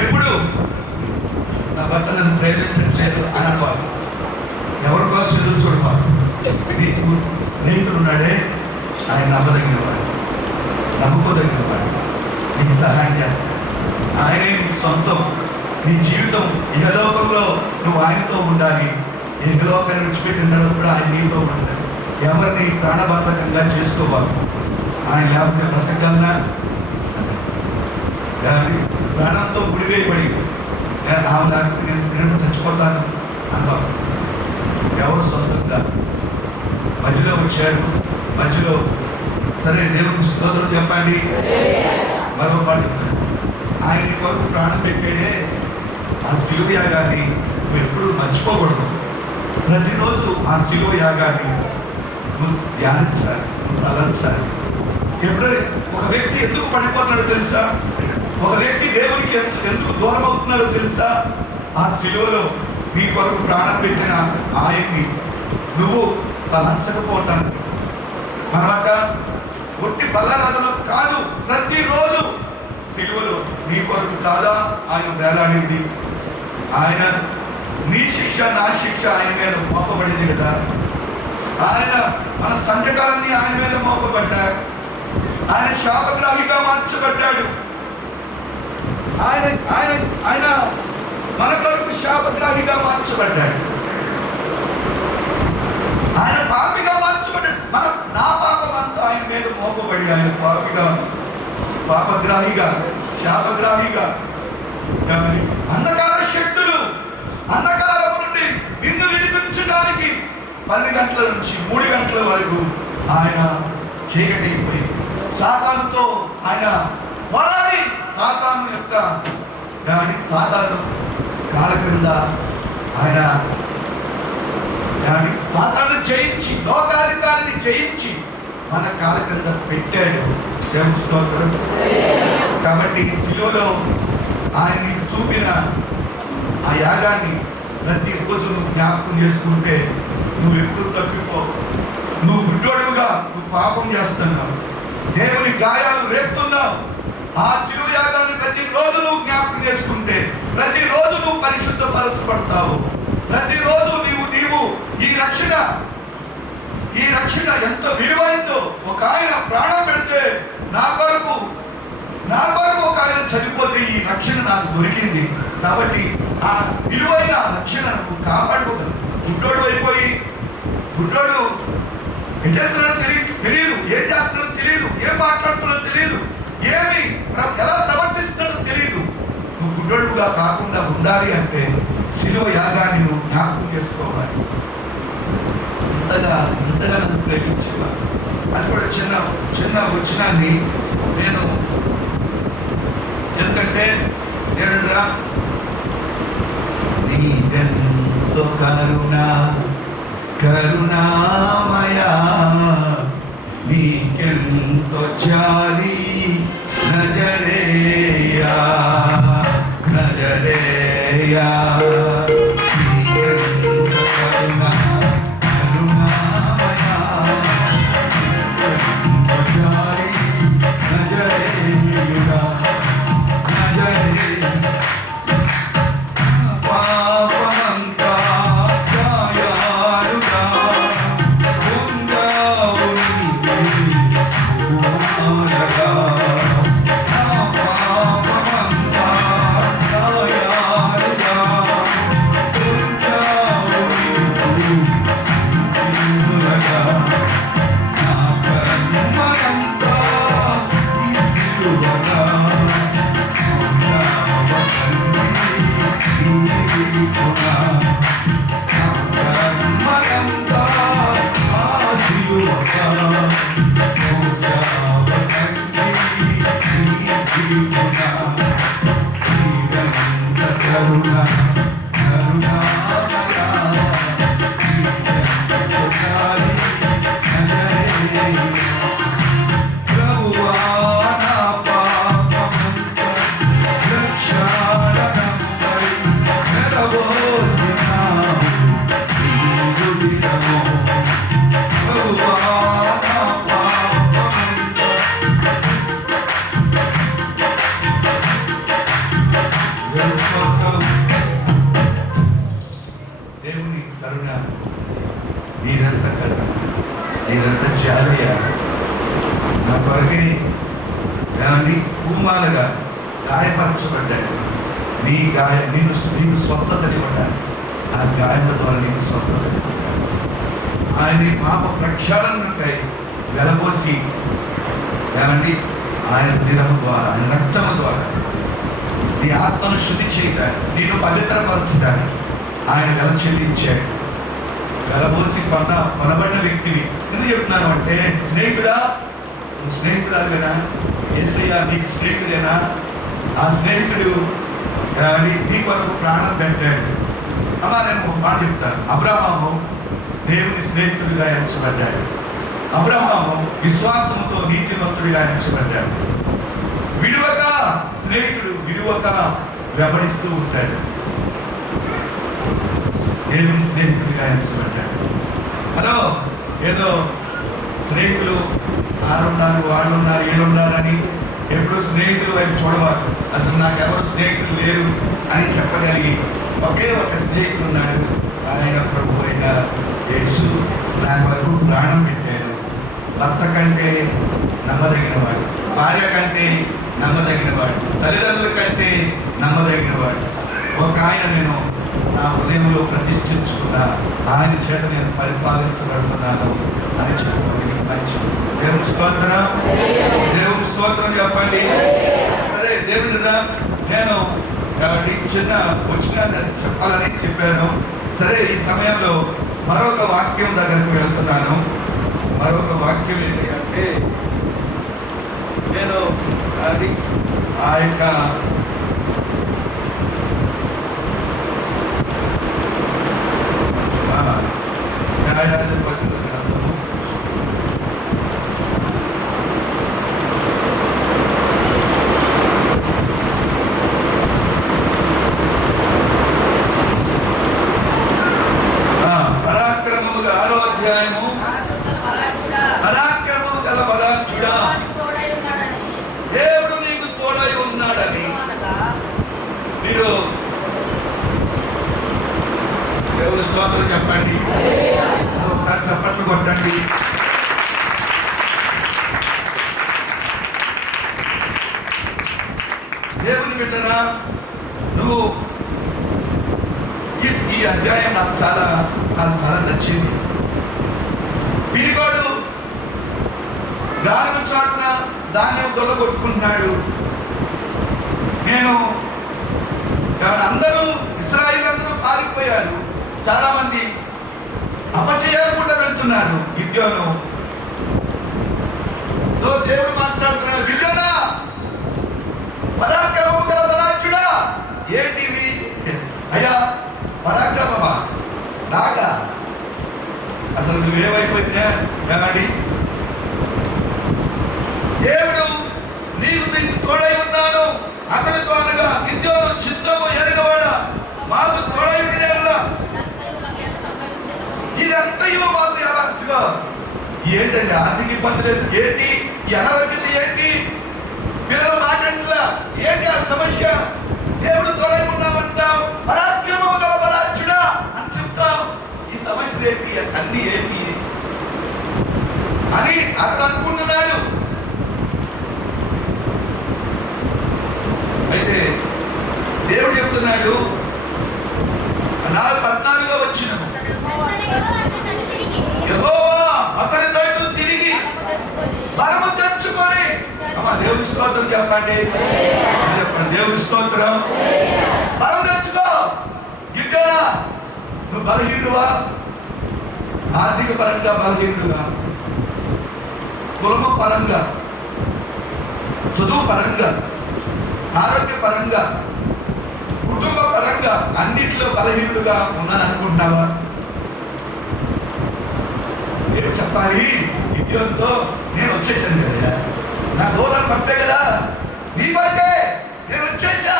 ఎప్పుడు నా భర్త నన్ను ప్రేమించట్లేదు అని అనుకోవాలి. ఎవరి కోసం ఎదురు చూడవాలి. నీకు స్నేహితుడు ఉన్నాడే, ఆయన నమ్మదగిన వాడు, నమ్ముకోదగిన వాడు, నీకు సహాయం చేస్తాడు. ఆయనే నీకు సొంతం. నీ జీవితం ఇహలోకంలో నువ్వు ఆయనతో ఉండాలి. ఇహలోకాన్ని విడిచిపెట్టిన తర్వాత కూడా ఆయన నీతో ఉండాలి. ఎవరిని ప్రాణబద్ధకంగా చేసుకోవాలి. ఆయన లేకపోతే బ్రతకగలనా? ప్రాణంతో గుడివేయబడి నేను చచ్చిపోతాను అనుభవం. ఎవరు సొంతంగా మధ్యలో వచ్చారు, మధ్యలో సరే దేవునికి స్తోత్రం చెప్పండి. మరో పాటు ఆయన కొరకు ప్రాణం పెట్టాడే ఆ శిలువ యాగాన్ని నువ్వు ఎప్పుడు మర్చిపోకూడదు. ప్రతిరోజు ఆ శిలువ యాగాన్ని నువ్వు ధ్యానించాలి, నువ్వు తలంచాలి. ఎప్పుడైనా ఒక వ్యక్తి ఎందుకు పడిపోతున్నాడో తెలుసా? ఒక వ్యక్తి దేవునికి ఎందుకు దూరం అవుతున్నాడో తెలుసా? ఆ శిలువలో నీ కొరకు ప్రాణం పెట్టిన ఆయన్ని నువ్వు తలంచకపోతాను. తర్వాత ఒట్టి బల్లరాజులో కాదు, ప్రతిరోజు శిలువలో నీ కొరకు కాదా ఆయన వేలాడింది. ఆయన నీ శిక్ష నా శిక్ష ఆయన మీద మోపబడింది కదా. ఆయన మన సంతకాలన్నీ ఆయన మీద మోపబడ్డాడు. ఆయన శాపగ్రాహిగా మార్చబడ్డాడు. ఆయన ఆయన ఆయన మన కొరకు శాపగ్రాహిగా మార్చబడ్డాడు. ఆయన పాపిగా మార్చబడ్డాడు. నా పాపం అంతా ఆయన మీద మోపబడి ఆయన పాపిగా, పాపగ్రాహిగా, శాపగ్రాహిగా. అంధకార శక్తులు అంధకారం నుండి నిన్ను విడిపించడానికి 10 గంటల నుంచి 3 గంటల వరకు ఆయన చీకటి అయిపోయి సాతానుతో ఆయన పోరాడి సాతాను యొక్క సాతాను కాళ్ళ క్రింద ఆయన సాతాను జయించి, లోకాధికారిని జయించి మన కాళ్ళ క్రింద పెట్టాడు. స్తోత్రం. కాబట్టి శిలువలో ఆయన చూపిన ఆ యాగాన్ని ప్రతిరోజు నువ్వు జ్ఞాపకం చేసుకుంటే నువ్వు ఎప్పుడు తప్పిపోవు. నువ్వు గుడ్డోడుగా నువ్వు పాపం చేస్తున్నావు, దేవుని గాయాలు రేపుతున్నావు. ఆ శిలువ యాగాన్ని ప్రతిరోజు నువ్వు జ్ఞాపకం చేసుకుంటే ప్రతిరోజు నువ్వు పరిశుద్ధపరచబడతావు. ప్రతిరోజు నీవు ఈ రక్షణ ఎంత విలువైందో. ఒక ఆయన ప్రాణం పెడితే నా కొరకు ఒక ఆయన చనిపోతే ఈ రక్షణ నాకు దొరికింది. కాబట్టి ఆ విలువైన రక్షణ నువ్వు కాపాడుకోగలవు. గుడ్డోడు అయిపోయి గుడ్డోడు ఏం చేస్తున్నాడో తెలియదు, ఏం చేస్తున్నాడో తెలియదు, ఏం మాట్లాడుతున్నాడో తెలియదు, ఎలా ప్రవర్తిస్తున్నాడో తెలియదు. నువ్వు గుడ్డోడుగా కాకుండా ఉండాలి అంటే శిలువ యాగాన్ని నువ్వు జ్ఞాపకం చేసుకోవాలి. ఇంతగా నన్ను ప్రేమించేవాడు. అది కూడా చిన్న వచనాన్ని నేను ఎందుకంటే దేవుడురా నీదెంతో కరుణామయా, నీకెంతో జాలి నజరేయా నజరేయా. కరుణ, నీదంత కరుణ, నీదంత జాలియ నా కొరకే కానీ పూమాలుగా గాయపరచబడ్డాడు. నీకు స్వస్థతనివ్వడానికి ఆ గాయముల ద్వారా నీకు స్వస్థత. ఆయన పాప ప్రక్షాళనకై వెలబోసి ఏమండి ఆయన దినము ద్వారా, ఆయన రక్తము ద్వారా నీ ఆత్మను శుద్ధి చేయడానికి, నేను పవిత్రపరచడానికి ఆయన వెల చెల్లించాడు. వెలబోసి కొనబడిన వ్యక్తివి. ఎందుకు చెప్తున్నాను అంటే, స్నేహితుడా, నువ్వు స్నేహితురాలుగా యేసయ్య నీకు స్నేహితుడేనా? ఆ స్నేహితుడు నీ కొరకు ప్రాణం పెట్టాడు. అలా నేను ఒక మాట చెప్తాను. అబ్రహాము దేవుని స్నేహితుడిగా ఎంచబడ్డాడు. అబ్రహాము విశ్వాసముతో నీతిమంతుడిగా ఎంచబడ్డాడు. విడువక స్నేహితుడు విడువక వెంబడిస్తూ ఉంటాడు. దేవుని స్నేహితుడిగా ఎంచబడ్డాడు. హలో, ఏదో స్నేహితులు ఆరున్నారు, వాళ్ళు ఉన్నారు, ఏడున్నారని ఎప్పుడు స్నేహితులు వైపు చూడవాలి. అసలు నాకు ఎవరు స్నేహితులు లేరు అని చెప్పగలిగి ఒకే ఒక స్నేహితుడు ఉన్నాడు. ఆయన ప్రభు అయిన యేసు నా వరకు ప్రాణం పెట్టాడు. భర్త కంటే నమ్మదగిన వాడు, భార్య కంటే నమ్మదగిన వాడు, తల్లిదండ్రుల కంటే నమ్మదగిన వాడు. ఒక ఆయన నేను నా హృదయంలో ప్రతిష్ఠించుకున్న ఆయన చేత నేను పరిపాలించబడుతున్నాను అని చెప్పుకోవాలి. మంచి దేవుని స్తోత్రం, దేవుని స్తోత్రం చెప్పండి. సరే, దేవుని నేను చిన్న వచ్చిన చెప్పాలని చెప్పాను. సరే, ఈ సమయంలో మరొక వాక్యం దగ్గరకు వెళ్తున్నాను. మరొక వాక్యం ఏంటి అంటే, నేను అది ఆ యొక్క పరాక్రమముల 6వ అధ్యాయము, పరాక్రమము గల బలాఢ్యుడా, దేవుడు నీకు తోడై ఉన్నాడని. మీరు దేవుని స్తోత్రం చెప్పండి. ఒకసారి చప్పట్లు కొట్టండి. దేవుని బిడ్డరా, నువ్వు ఈ అధ్యాయం నాకు చాలా నచ్చింది. పిరిగోడు గాలి చాటున ధాన్యం దొల్లగొట్టుకుంటున్నాడు. అందరూ ఇశ్రాయేలు అందరూ పారిపోయారు. చాలా మంది అపచేయకుండా వెళ్తున్నారు. గిద్యోను దేవుడు మాట్లాడుతున్నాడు, గిద్యోనా, పరాక్రమము గల బలాఢ్యుడా. ఏంటిది? అయ్యా, పరాక్రమమా? నాగా? అసలు నువ్వేమైపోయినా ఏమండి? దేవుడు నీకు తోడై ఉన్నాను అతనితో అనగా, గిద్యోను చిత్తము ఎరగవాడా, మాకు తోడై ఉండేలా ఇదంతయో మాకు ఎలా? ఏంటండి ఆర్థిక ఇబ్బందులు ఏంటి? ఈ అనారోగ్యత ఏంటి? పిల్లల మాటంట్లా ఏంటి ఆ సమస్య? దేవుడు తోడై ఉన్నామంటావు, పరాక్రమము గల బలాఢ్యుడా అని చెప్తావు. ఈ సమస్యలు ఏంటి? అన్ని ఏంటి అని అతను అనుకుంటున్నాడు. అయితే దేవుడు చెప్తున్నాడు, 14వ వచనము, యెహోవా అతని తట్టు తిరిగి బలము తెచ్చుకొని. దేవుని స్తోత్రం చెప్పండి. దేవుని స్తోత్రం. బలం తెచ్చుకో. గిద్యోనా, నువ్వు బలహీనుడువా? ఆర్థిక పరంగా బలహీనుడుగా, కులమ పరంగా, చదువు పరంగా, ఆరోగ్య పరంగా, కుటుంబ పరంగా అన్నింటిలో బలహీనుడుగా ఉన్నాను అనుకుంటున్నావా? ఏం చెప్పాలి? గిద్యోనుతో నేను వచ్చేసాను కదా, నా దూరం తప్పే కదా, నీ వరకే నేను వచ్చేసా,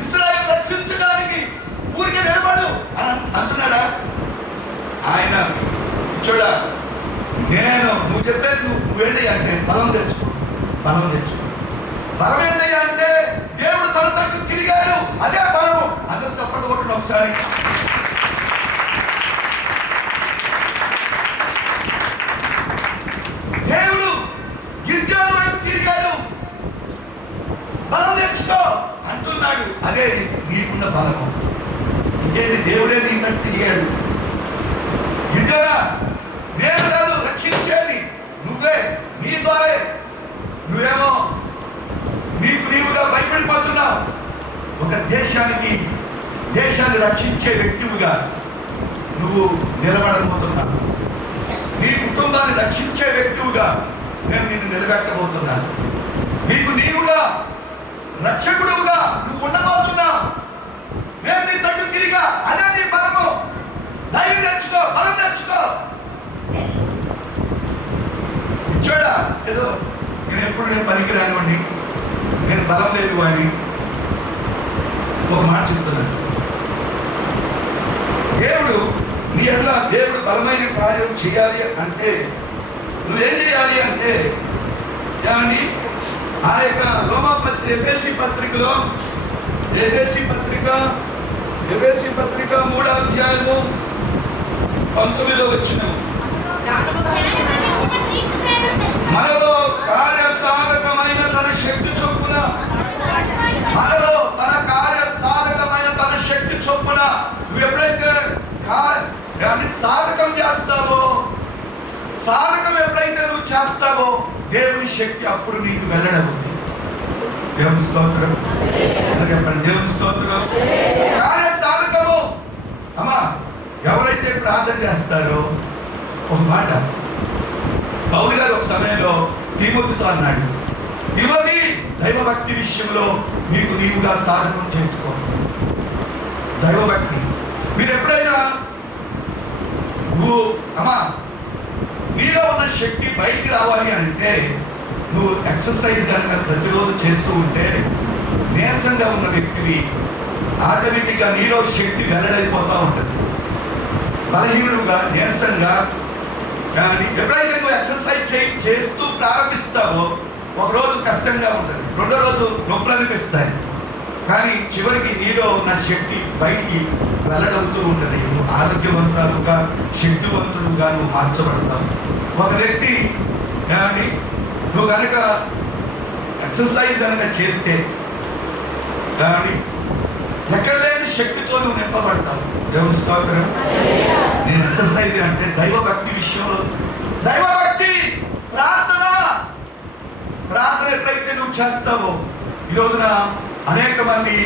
ఇశ్రాయేలు రక్షించడానికి ఊరికే నిలబడు అంటున్నాడా? ఆయన చూడ, నువ్వు చెప్పేది నువ్వేంటి అంటే బలం తెచ్చుకో. బలం ఏంటి అంటే దేవుడు తన తట్టు తిరిగాడు, అదే బలం. అందరూ చప్పట్లు కొట్టండి ఒకసారి. ఇచ్చాడు, అదే నీకున్న బలము. ఇంకేది దేవుడే నీ తట్టు తిరిగాడు. ఇద్దరా నేను కాదు రక్షించేది నువ్వే, నీ ద్వారా. నువ్వేమో నీవుగా భయపడిపోతున్నావు. ఒక దేశాన్ని రక్షించే వ్యక్తివిగా నువ్వు నిలబడబోతున్నావు. నీ కుటుంబాన్ని రక్షించే వ్యక్తివిగా నేను నిన్ను నిలబెట్టబోతున్నాను. నీవుగా రక్షకుడుగా నువ్వు ఉండబోతున్నావు. నేను నీ తట్టు తిరిగా, అదే నీ బలము. ధైర్యం తెచ్చుకో, బలం తెచ్చుకో. ఇచ్చాడా ఏదో నేను పనికిరానివ్వండి, నేను బలం లేదు అని ఒక మాట చెప్తున్నాను. దేవుడు బలమైన కార్యం చేయాలి అంటే నువ్వేం చేయాలి అంటే, కానీ ఆ యొక్క ఎఫెసీ పత్రికలో ఎఫెసీ పత్రిక 3వ అధ్యాయము 19లో వచ్చిన మనలో కార్యసాధకమైన తన శక్తి చొప్పున నువ్వు ఎప్పుడైతే సాధకం చేస్తావో, సాధకం ఎప్పుడైతే నువ్వు చేస్తావో దేవుని శక్తి అప్పుడు నీకు వెళ్ళడవుతుంది. దేవుని స్తోత్రం చెప్పండి. దేవుని స్తోత్రం. కార్య సాధకము అమ్మా ఎవరైతే ప్రార్థన చేస్తారో, ఒక మాట పౌలు గారు ఒక సమయంలో తిమోతితో అన్నాడు, తిమోతి దైవభక్తి విషయంలో నీవుగా సాధకం చేసుకో. దైవభక్తి మీరు ఎప్పుడైనా నువ్వు నీలో ఉన్న శక్తి బయటికి రావాలి అంటే నువ్వు ఎక్సర్సైజ్ కనుక ప్రతిరోజు చేస్తూ ఉంటే నీరసంగా ఉన్న వ్యక్తివి ఆటోమేటిక్గా నీలో శక్తి వెల్లడైపోతూ ఉంటుంది. బలహీనుడుగా నీరసంగా ఎప్పుడైతే నువ్వు ఎక్సర్సైజ్ చేస్తూ ప్రారంభిస్తావో ఒకరోజు కష్టంగా ఉంటుంది, రెండో రోజు నొప్పులు అనిపిస్తాయి, కానీ చివరికి నీలో ఉన్న శక్తి బయటికి వెల్లడవుతూ ఉంటుంది. నువ్వు ఆరోగ్యవంతులుగా శక్తివంతులుగా నువ్వు మార్చబడతావు. ఒక వ్యక్తి నువ్వు కనుక ఎక్సర్సైజ్ కనుక చేస్తే ఎక్కడ లేని శక్తితో నువ్వు నింపబడతావు. దేవుని స్తోత్రం. నేను ఎక్సర్సైజ్ అంటే దైవభక్తి విషయంలో, దైవభక్తి ప్రార్థన ఎప్పుడైతే నువ్వు చేస్తావో, ఈ రోజున అనేక మంది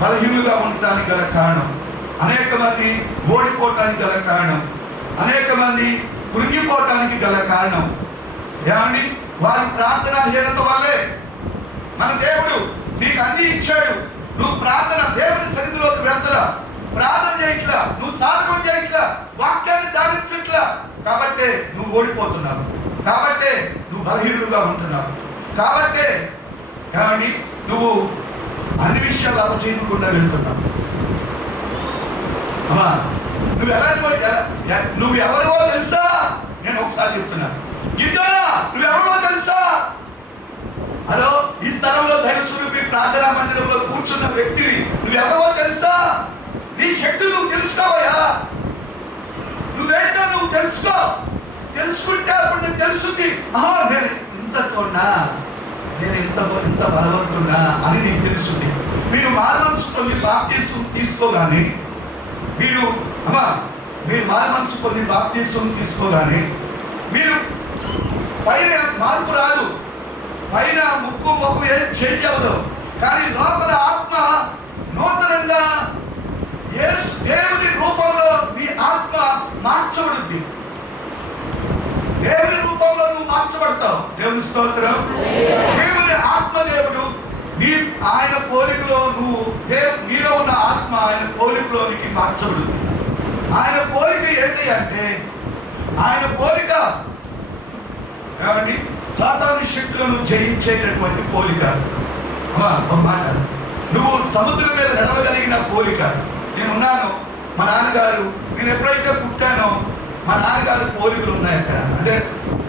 బలహీనులుగా ఉండటానికి గల కారణం, అనేక మంది ఓడిపోవటానికి గల కారణం, అనేక మంది కృంగిపోవటానికి గల కారణం వారి ప్రార్థనాహీనత వల్లే. మన దేవుడు నీకు అన్ని ఇచ్చాడు, నువ్వు ప్రార్థన దేవుని సన్నిధిలోకి వెళ్తలా, ప్రార్థన చేయట్లా, నువ్వు సాధకం చేయట్లా, వాక్యాన్ని ధారించట్లా, కాబట్టే నువ్వు ఓడిపోతున్నావు, కాబట్టే నువ్వు బలహీనుడుగా ఉంటున్నావు, కాబట్టే నువ్వు అన్ని విషయాలు అపచేయకుండా వెళ్తున్నావు. అమ్మా నువ్వు ఎవరో తెలుసా? నేను ఒకసారి చెప్తున్నాను, గిద్దోరా నువ్వెవరో తెలుసా? హలో, ఈ స్థలంలో దైవస్వరూపి ప్రార్థనా మందిరంలో కూర్చున్న వ్యక్తివి, నువ్వెవరో తెలుసా? నీ శక్తులు నువ్వు తెలుసుకోవయా? నువ్వేంటో నువ్వు తెలుసుకో. తెలుసుకుంటే అప్పుడు నీకు తెలుస్తుంది, నేను ఇంతకున్నా, నేను ఇంత బలవంతున్నా అని నీకు తెలుస్తుంది. మీరు మారుమనసు పొంది బాప్తిస్మం తీసుకోగానే, మీరు మారుమనసు పొంది బాప్తిస్మం తీసుకోగానే మీరు పైన మార్పు రాదు, పైన ముక్కు మొక్కు ఏం చేంజ్ అవ్వదు, కానీ లోపల ఆత్మ నూతనంగా దేవుని రూపంలో నీ ఆత్మ మార్చబడుద్ది. దేవుని రూపంలో నువ్వు మార్చబడతావు. దేవుని స్తోత్రం. దేవుని ఆత్మదేవుడు ఆయన పోలికలో నువ్వు నీలో ఉన్న ఆత్మ ఆయన పోలికలోనికి మార్చబడుతుంది. ఆయన పోలిక ఏంటి అంటే, ఆయన పోలిక కాబట్టి సాతాను శక్తులను జయించేటటువంటి పోలిక. ఒక మాట, నువ్వు సముద్రం మీద నడవగలిగిన పోలిక. నేనున్నాను, మా నాన్నగారు, నేను ఎప్పుడైతే పుట్టానో మా నాన్నగారు పోలికలు ఉన్నాయట, అంటే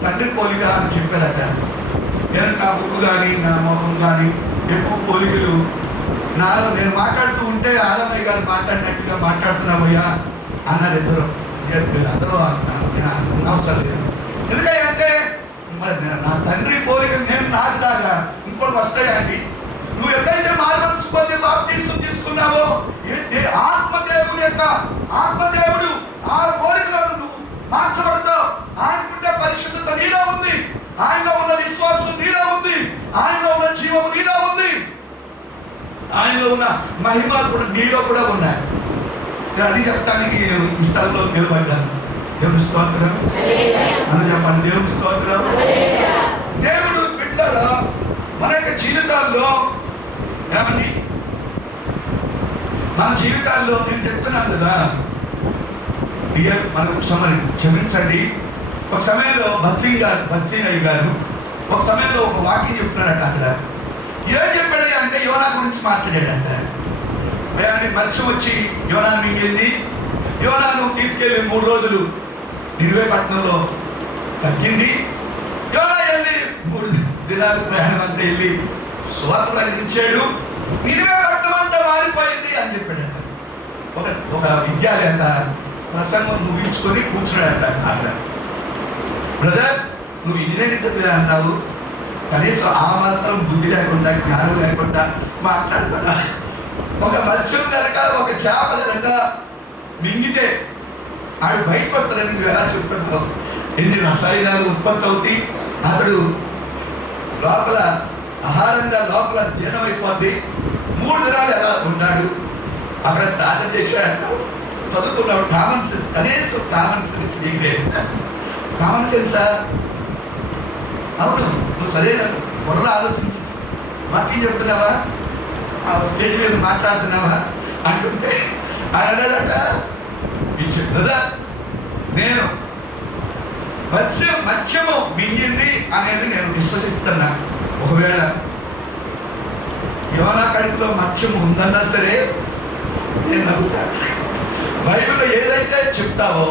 తండ్రి పోలిక అని చెప్పారట. నేను నా బుక్కు కానీ నా మొహం కానీ ఎక్కువ పోలికలు నేను మాట్లాడుతూ ఉంటే ఆదమయ్య గారు మాట్లాడినట్టుగా మాట్లాడుతున్నావయ్యా అన్నారు ఇద్దరు. అందరూ అవసరం లేదు, ఎందుకంటే నా తండ్రి పోలిక నేను నాకు దాకా ఇంకోటి వస్తాయండి. నువ్వు ఎప్పుడైతే మారుమనసు పొంది బాప్తిస్మం ఆయనలో ఉన్న మహిమ కూడా నీలో కూడా ఉన్నాయి. అది చెప్తానికి నేను ఈ స్థలంలో నిలబడ్డాను. దేవుని స్తోత్రం. అని చెప్పండి, దేవుని స్తోత్రం. దేవుడు బిడ్డలారా మన యొక్క జీవితాల్లో ఏమండి, మన జీవితాల్లో నేను చెప్తున్నాను కదా, మనకు సమయం క్షమించండి. ఒక సమయంలో బత్సీనయ్య గారు ఒక సమయంలో ఒక వాక్యం చెప్తున్నాడట. అక్కడ ఏం చెప్పాడు అంటే యోనా గురించి మాట్లాడాడంట. మత్స్యం వచ్చి యోనాను మింగింది. యోనాను తీసుకెళ్ళి 3 రోజులు నినివే పట్టణంలో తగ్గింది. యోనా వెళ్ళి 3 దినాలు ప్రయాణం అంతా వెళ్ళి సువార్త అందించాడు. నినివే పట్టణం అంతా మారిపోయింది అని చెప్పాడట. ఒక విద్యాలయ ప్రసంగం ముగించుకొని కూర్చున్నాడట. అక్కడ బ్రదర్, నువ్వు ఇంజనీరింగ్ అన్నావు, కనీసం ఆ మాత్రం బుద్ధి లేకుండా జ్ఞానం లేకుండా మాట్లాడుతున్నా. ఒక మత్స్యం కనుక ఒక చేప కనుక మింగితే ఆడు బయటకు వస్తాడని నువ్వు ఎలా చెప్తున్నావు? ఎన్ని రసాయనాలు ఉత్పత్తి అవుతాయి, అతడు లోపల ఆహారంగా లోపల జీర్ణమైపోద్ది. 3 దినాలు ఎలా ఉన్నాడు అక్కడ ప్రార్థన చేశాడంట. చదువుకున్నాడు. కామన్ సెన్స్, కనీసం కామన్ సెన్స్ దిగితే కామన్ సెన్సా? అవును, నువ్వు సరైన బుర్రలో ఆలోచించి మాకేం చెప్తున్నావా, ఆ స్టేజ్ మీద మాట్లాడుతున్నావా అంటుంటే ఆయన చెప్తుందా, నేను మత్స్యము మింగింది అనేది నేను విశ్వసిస్తున్నా. ఒకవేళ యోనా కడుపులో మత్స్యము ఉందన్నా సరే నేను నమ్ముతాను. బైబిల్లో ఏదైతే చెప్తావో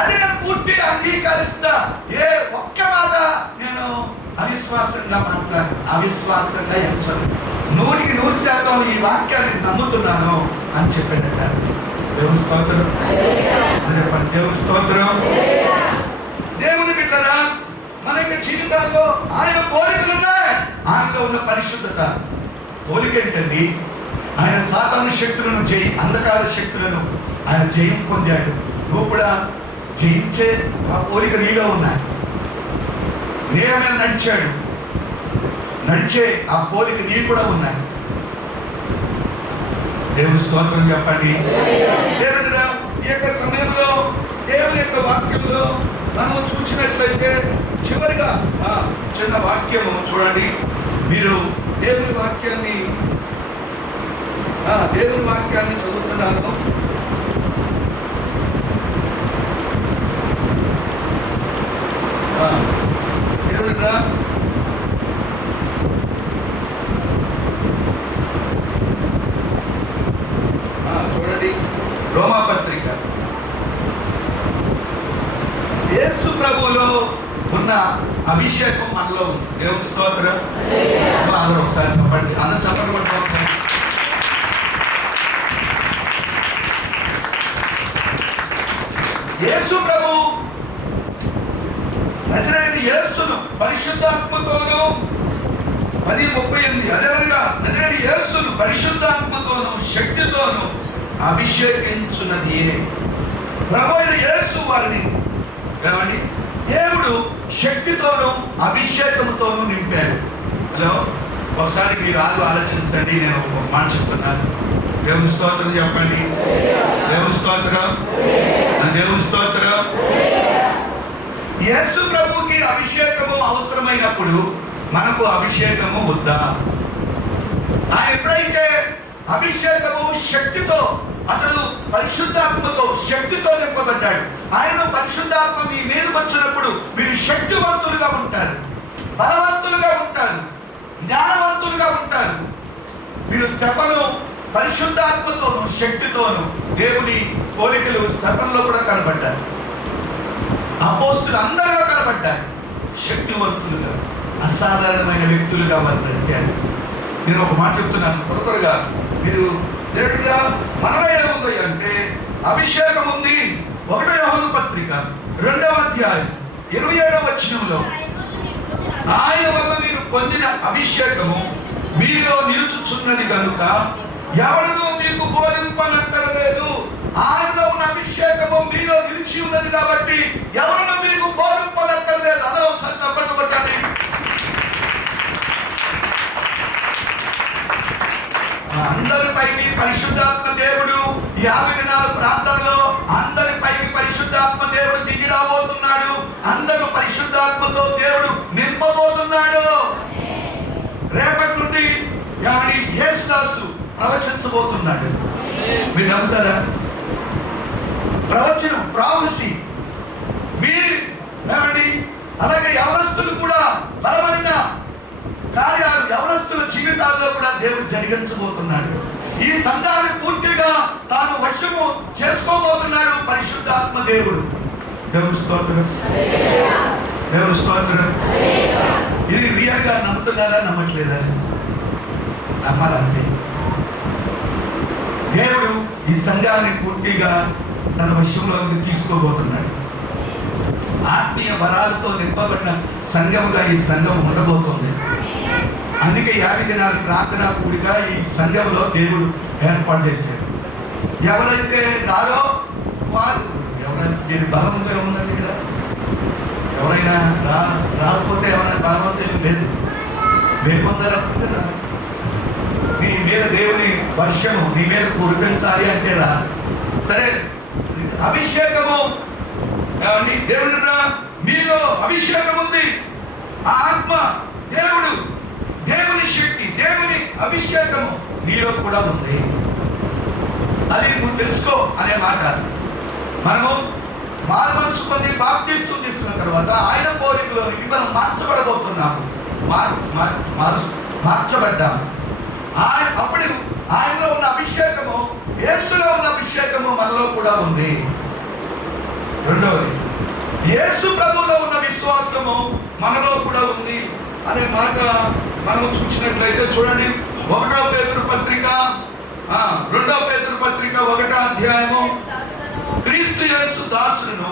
అది నేను పూర్తిగా అంగీకరిస్తా. ఏ ఒక్క మాట నేను అవిశ్వాసంగా మాట్లాడు, అవిశ్వాసంగా ఎంచను. 100% ఈ వాక్యాన్ని నమ్ముతున్నాను అని చెప్పాడట. దేవుని స్తోత్రం. దేవుని స్తోత్రం. దేవుని బిడ్డరా, మన యొక్క జీవితాల్లో ఆయన పోలికలు ఉన్నాయి. ఆయనలో ఉన్న పరిశుద్ధత. పోలిక ఏంటండి? ఆయన సాతాను శక్తులను అంధకార శక్తులను ఆయన జయం పొందాడు. నువ్వు కూడా జయించే ఆ పోలిక నీలో ఉన్నాయి. నేరమైన నడిచే ఆ పోలిక నీ కూడా ఉన్నాయి. దేవుని స్తోత్రం చెప్పండి. దేవుడిరా, ఈ యొక్క సమయంలో దేవుని యొక్క వాక్యంలో మనం చూసినట్లయితే చివరిగా చిన్న వాక్యము చూడండి. మీరు దేవుని వాక్యాన్ని చదువుతున్నాను. దేవుడిరా, చూడండి రోమాపత్రిక. యేసు ప్రభువులో ఉన్న అభిషేకం మనలో ఉంది. దేవుని స్తోత్రం. అందరూ ఒకసారి చెప్పండి. అందరూ చెప్పండి. యేసు ప్రభు నజరేయుడైన యేసును పరిశుద్ధాత్మతోను 10:38 అదేవిధంగా నజరేయుడైన యేసును పరిశుద్ధాత్మతోను శక్తితోను అభిషేకించున్నది ప్రభు అయిన యేసు వారిని ఏమండి దేవుడు శక్తితోను అభిషేకముతోను నింపాడు. హలో, ఒకసారి మీరు ఆలోచించండి. నేను ఒక మాట చెప్తున్నాను. దేవుని స్తోత్రం చెప్పండి. దేవుని స్తోత్రం. దేవుని స్తోత్రం. యేసు ప్రభుకి అభిషేకము అవసరమైనప్పుడు మనకు అభిషేకము వద్దా? ఆయన ఎప్పుడైతే అభిషేకము శక్తితో, అతడు పరిశుద్ధాత్మతో శక్తితో నింపబడ్డాడు. ఆయన పరిశుద్ధాత్మ మీ మీదకి వచ్చినప్పుడు మీరు శక్తివంతులుగా ఉంటారు, బలవంతులుగా ఉంటారు, జ్ఞానవంతులుగా ఉంటారు. మీరు స్తెఫను పరిశుద్ధాత్మతోను శక్తితోను దేవుని పోలికలు స్తెఫనులో కూడా కనబడ్డారు. అపోస్తులు అందరిలో కనబడ్డారు. శక్తివంతులుగా, అసాధారణమైన వ్యక్తులుగా వర్తించారు. నేను ఒక మాట చెప్తున్నాను త్వరగా. మీరు దేవుడిగా మనలో ఏముంది అంటే అభిషేకం ఉంది. 1 యోహాను పత్రిక 2వ అధ్యాయం 27వ వచనంలో ఆయన వల్ల మీరు పొందిన అభిషేకము మీలో నిలుచుచున్నది కనుక ఎవరినూ మీకు బోధింపనక్కరలేదు. ఆయనలో ఉన్న అభిషేకము మీలో నిలిచి ఉన్నది కాబట్టి ఎవరినూ మీకు బోధింపనక్కరలేదు. అలా ఒకసారి చెప్పండి. అందరిపైకి పరిశుద్ధాత్మ దేవుడు 50 దినాల ప్రాంతంలో అందరిపైకి పరిశుద్ధాత్మ దేవుడు దిగి రాబోతున్నాడు. అందరూ పరిశుద్ధాత్మతో దేవుడు నింపబోతున్నాడు. రేపటి నుండి యేసుదాసు ప్రవచించబోతున్నాడు. మీరు నమ్ముతారా? ప్రవచనం, ప్రాఫెసీ. మీరు అలాగే యవనస్తులు కూడా బలమైన కార్యాలు యవనస్తుల జీవితాల్లో కూడా దేవుడు జరిగించబోతున్నాడు. ఈ సంఘాన్ని పూర్తిగా తాను వశము చేసుకోబోతున్నాడు పరిశుద్ధాత్మ దేవుడు. దేవుని స్తోత్రం, దేవుని స్తోత్రం. ఇది రియల్ గా నమ్ముతున్నారా, నమ్మట్లేదా? నమ్మాలంటే దేవుడు ఈ సంఘాన్ని పూర్తిగా తన వశంలోకి తీసుకోబోతున్నాడు. ఆత్మీయ వరాలతో నింపబడిన సంఘముగా ఈ సంఘం ఉండబోతోంది. అందుకే 50 దినాల ప్రార్థనా కూడిగా ఈ సంఘంలో దేవుడు ఏర్పాటు చేశాడు. ఎవరైతే రారో వారు, ఎవరైనా బలంగా ఉన్నది కదా, ఎవరైనా రాకపోతే ఎవరైనా బలవంతం లేదు. వేపొందరా నీ మీద దేవుని వర్షము నీ మీద కురిపించాలి అంటే రా. సరే, అభిషేకము దేవుడు మీలో అభిషేకం ఉంది. ఆ ఆత్మ దేవుడు, దేవుని శక్తి, దేవుని అభిషేకము నీలో కూడా ఉంది. అది నువ్వు తెలుసుకో అనే మాట. మనము మారు మనసు పొంది బాప్తిస్మం తీసుకున్న తర్వాత ఆయన పోలికలోనికి మనం మార్చబడబోతున్నాము. మార్చబడ్డాము. అప్పుడు ఆయనలో ఉన్న అభిషేకము, యేసులో ఉన్న అభిషేకము మనలో కూడా ఉంది. రెండవది, యేసు ప్రభువులో ఉన్న విశ్వాసము మనలో కూడా ఉంది అనే మాట మనము చూసినట్లయితే చూడండి. 1వ పేతురు పత్రిక 2వ పేతురు పత్రిక 1వ అధ్యాయము, క్రీస్తు యేసు దాసులను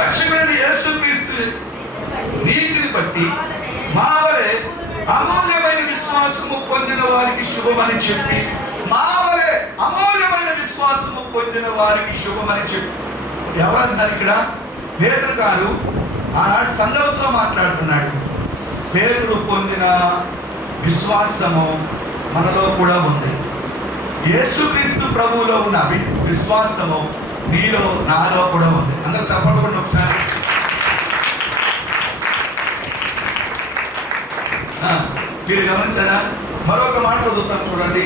రక్షకుడైన యేసు క్రీస్తు నీతిని బట్టి మా వలె అమూల్యమైన విశ్వాసము పొందిన వారికి శుభమని చెప్పి, మా వలె అమూల్యమైన విశ్వాసము పొందిన వారికి శుభమని చెప్పి. ఎవరన్నారు ఇక్కడ? పేతురు గారు ఆనాడు సంఘంతో మాట్లాడుతున్నాడు. పేతురు పొందిన విశ్వాసము మనలో కూడా ఉంది. యేసుక్రీస్తు ప్రభువులో ఉన్న విశ్వాసము నీలో, నాలో కూడా ఉంది. అందరూ చెప్పకుండా ఒకసారి మీరు గమనించారా? మరొక మాట చదువుతాం చూడండి.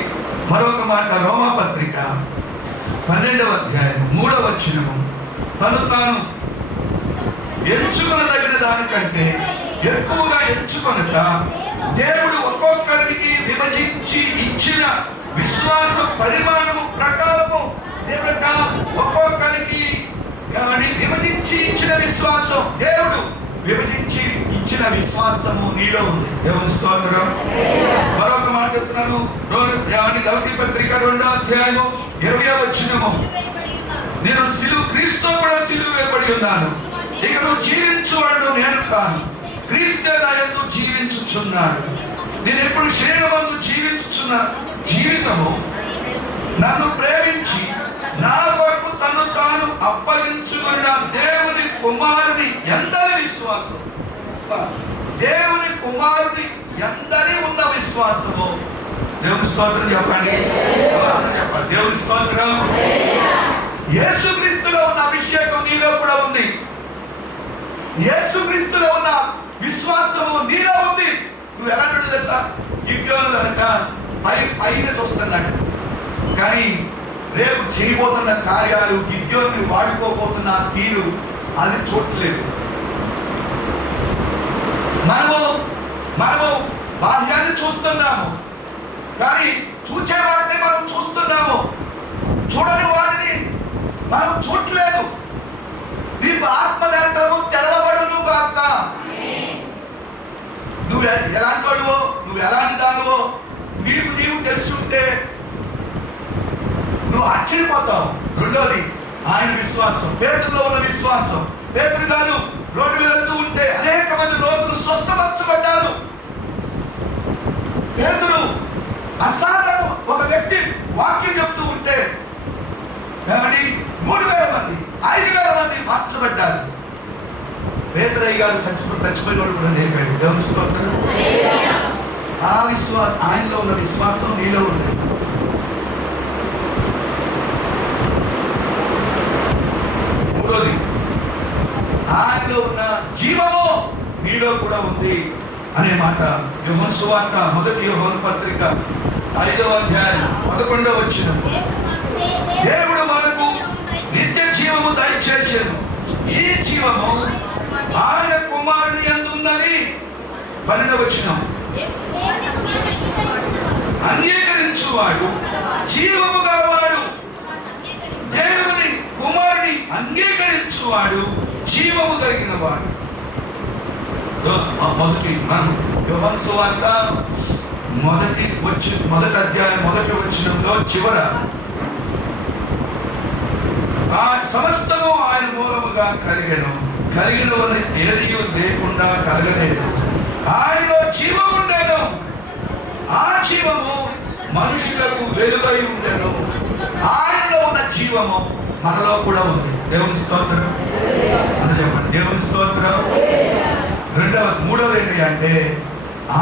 మరొక మాట రోమాపత్రిక 12వ అధ్యాయం 3వ వచనము, తను తాను ఎంచుకొనదగిన దానికంటే ఎక్కువగా ఎంచుకొనక దేవుడు ఒక్కొక్కరికి విభజించి ఇచ్చిన విశ్వాస పరిమాణము ప్రకారము ఒక్కొక్కరికి విభజించి ఇచ్చిన విశ్వాసం, దేవుడు విభజించి ఇచ్చిన విశ్వాసము నీలో ఉంది. దేవుని స్తోత్రం. మరొక మాట చెప్తున్నాను. గలతీ పత్రిక 2వ అధ్యాయము 20వ వచనము, నేను క్రీస్తు కూడా సిలువ వేయబడి ఉన్నాను, ఇక నువ్వు జీవించువాడు నేను కాను, క్రీస్తే నా యందు జీవించుచున్నాడు. నేను ఎప్పుడు శరీరమందు జీవించుచున్న జీవితము నన్ను ప్రేమించి నా కొరకు తను తాను అప్పగించుకున్న దేవుని కుమారుని ఎందరి విశ్వాసం, దేవుని కుమారుని ఎందరి ఉన్న విశ్వాసము. దేవుని స్తోత్రం చెప్పండి, చెప్పండి. దేవుని స్తోత్రం. యేసుక్రీస్తులో ఉన్న అభిషేకం నీలో కూడా ఉంది. యేసుక్రీస్తులో ఉన్న విశ్వాసము నీలో ఉంది. నువ్వు ఎలాంటి తెలుసా? గిద్యోను కనుక పైన చూస్తున్నాడు, కానీ రేపు చేయబోతున్న కార్యాలు, గిద్యోన్ని వాడుకోబోతున్న తీరు అది చూడలేదు. మనము బాహ్యాన్ని చూస్తున్నాము, కానీ చూచే వాటిని మనం చూస్తున్నాము, చూడని వాటిని మనం చూడలేదు. నీకు ఆత్మనేత్రము తెరవబడును గాక. నువ్వు ఎలాంటి వాడువో, నువ్వు ఎలాంటి దానివో నీవు తెలుసుంటే నువ్వు ఆశ్చర్యపోతావు. రెండోది ఆయన విశ్వాసం, పేతురులో ఉన్న విశ్వాసం. పేతురు గారు రోడ్డు మీద వెళ్తూ ఉంటే అనేక మంది రోగులు స్వస్థపరచబడ్డారు. పేతురు అసాధారణ ఒక వ్యక్తి వాక్యం చెప్తూ ఉంటే 3,000 మంది 5,000 మంది మార్చబడ్డారు. పేతురయ్య గారు చచ్చిపోయినోడు కూడా లేపాడు. దేవుని స్తోత్రం. ఆ విశ్వాసం, ఆయనలో ఉన్న విశ్వాసం నీలో ఉంది. మూడోది, ఆయనలో ఉన్న జీవము నీలో కూడా ఉంది అనే మాట యోహాను సువార్త మొదటి యోహాను పత్రిక 5వ అధ్యాయం 11వ వచనం. దేవుడు మనకు నిత్య జీవము దయచేసెను, ఈ జీవము ఆయన కుమారుని యందు ఉందని 12వ వచనం. అంగీకరించువాడు జీవము గలవాడు, దేవుని కుమారుని అంగీకరించువాడు జీవము కలిగిన వాడు. మొదటి మనం యోహాను సువార్త మొదటి అధ్యాయం 1వ వచనంలో చివర ఆ సమస్తము ఆయన మూలముగా కలిగిన ఏది లేకుండా కలగలేదు. ఆయనలో జీవము ఉండేను, ఆ జీవము మనుషులకు వెలుగై ఉండేను. ఆయనలో ఉన్న జీవము మనలో కూడా ఉంది. దేవుని స్తోత్రం అని చెప్పండి. దేవుని స్తోత్రం. మూడవది ఏంటి అంటే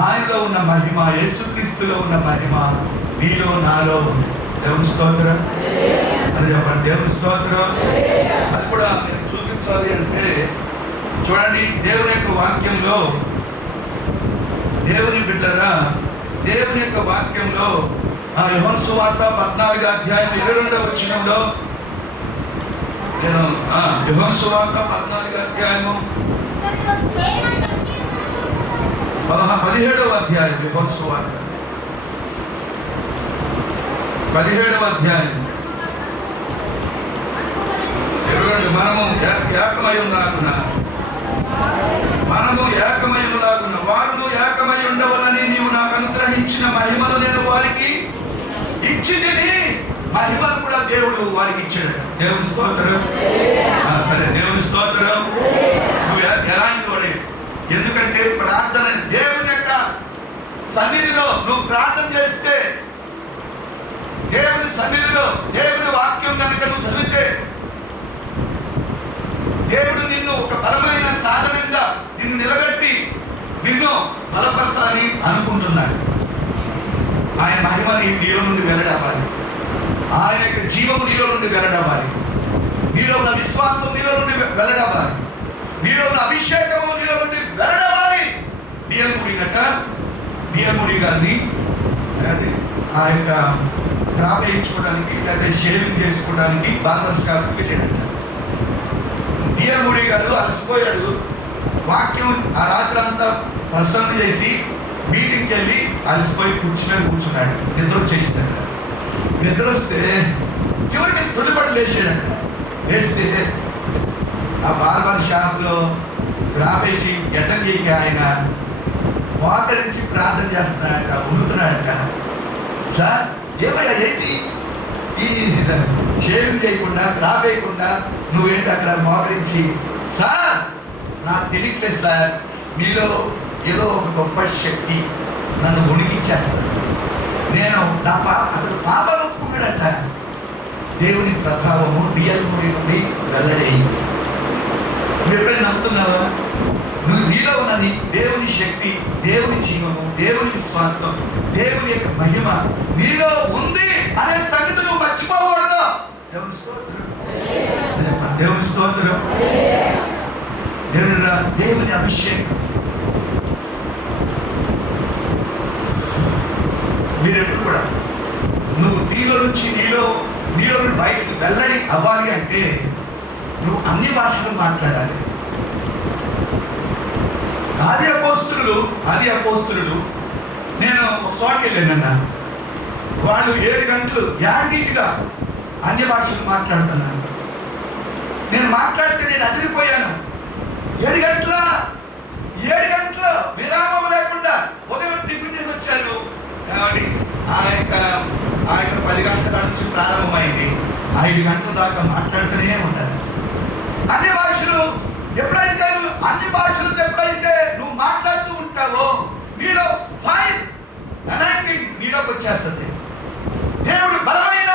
ఆయనలో ఉన్న మహిమ, యేసుక్రీస్తులో ఉన్న మహిమ నీలో నాలో ఉంది. దేవుని స్తోత్రం అని చెప్పండి. దేవుని స్తోత్రం. అది కూడా నేను చూపించాలి అంటే చూడండి, దేవుని యొక్క వాక్యంలో, దేవుని బిడ్డరా, దేవుని యొక్క వాక్యంలో యోహాను సువార్త 14వ అధ్యాయం 22వ వచనంలో నేను యోహాను సువార్త 14వ అధ్యాయము 17వ అధ్యాయం యోహాను సువార్త 17వ అధ్యాయం మనము ఏకమయములాగున వారును ఏకమై ఉండవాలని నీవు నాకు అనుగ్రహించిన మహిమను నేను వారికి ఇచ్చితిని. మహిమను కూడా దేవుడు వారికి ఇచ్చాడు. దేవుని స్తోత్రం. సరే, దేవుని స్తోత్రం. నువ్వు ఎలాంటి వాడే? ఎందుకంటే ప్రార్థన, దేవుని యొక్క సన్నిధిలో నువ్వు ప్రార్థన చేస్తే, దేవుని సన్నిధిలో దేవుని వాక్యం కనుక నువ్వు చదివితే, దేవుడు నిన్ను ఒక బలమైన సాధనంగా నిన్ను నిలబెట్టి నిన్ను బలపరచాలని అనుకుంటున్నాడు. ఆయన మహిమ నీలో నుండి వెల్లడవ్వాలి, ఆయన యొక్క జీవము నీలో నుండి వెల్లడవ్వాలి, నీలో ఉన్న విశ్వాసం నీలో నుండి వెల్లడవ్వాలి, నీలో ఉన్న అభిషేకము నీలో నుండి వెల్లడవ్వాలి. నియముడి గారిని ఆ యొక్క క్రాప్ వేయించుకోవడానికి లేదా షేవింగ్ చేసుకోవడానికి బార్బర్ షాప్కి వెళ్ళాడు. నియముడి గారు అలసిపోయాడు. వాక్యం ఆ రాత్రి అంతా ప్రసంగం చేసి మీటింగ్కి వెళ్ళి అలసిపోయి కూర్చున్నాడు. నిద్ర వచ్చేసిందట. నిద్ర వస్తే చివరికి తొలిపడి లేచాడంట. లేస్తే ఆ బార్బర్ షాప్లో రాపేసి గడ్డం గీకి ఆయన మోకరించి ప్రార్థన చేస్తున్నాడట, ఉడుతున్నాడట. సార్ ఏమయ్యా, ఏంటి ఈ షేవింగ్ చేయకుండా రాపేయకుండా నువ్వేంటి అక్కడ మోకరించి? సార్ నాకు తెలియట్లేదు సార్, మీలో ఏదో ఒక గొప్ప శక్తి నన్ను వణికించేస్తాను. నేను అతను పాపను ఒప్పుకున్నాడట. దేవుని ప్రభావము రియల్ నుండి వెళ్ళలేదు. నువ్వు ఎప్పుడైనా నమ్ముతున్నావా? నువ్వు నీలో ఉన్నది దేవుని శక్తి, దేవుని జీవము, దేవుని విశ్వాసం, దేవుని యొక్క మహిమ నీలో ఉంది అనే సంగతి నువ్వు మర్చిపోకూడదు. దేవుని స్తోత్రం. దేవుని స్తోత్రం. దేవుని అభిషేకం. మీరెప్పుడు కూడా నువ్వు నీలో నుండి బయటకు వెళ్ళని అవ్వాలి అంటే నువ్వు అన్ని భాషలు మాట్లాడాలి. ఆది అపోస్తులు నేను ఒక చోటుకి వెళ్ళానన్నా, వాళ్ళు 7 గంటలు యాడీగా అన్ని భాషలు మాట్లాడుతున్నాను. నేను మాట్లాడితే నేను అదిరిపోయాను. 7 గంటల విరామం లేకుండా ఉదయం టిఫిన్ చేసి వచ్చాను. ఆ యొక్క 10 గంటల నుంచి ప్రారంభమైంది. 5 గంటల దాకా మాట్లాడుతూనే ఉంటాను. అన్ని భాషలు ఎప్పుడైతే నువ్వు మాట్లాడుతూ ఉంటావో నీలో ఫైర్ నీలోకి వచ్చేస్తుంది. దేవుడు బలమైన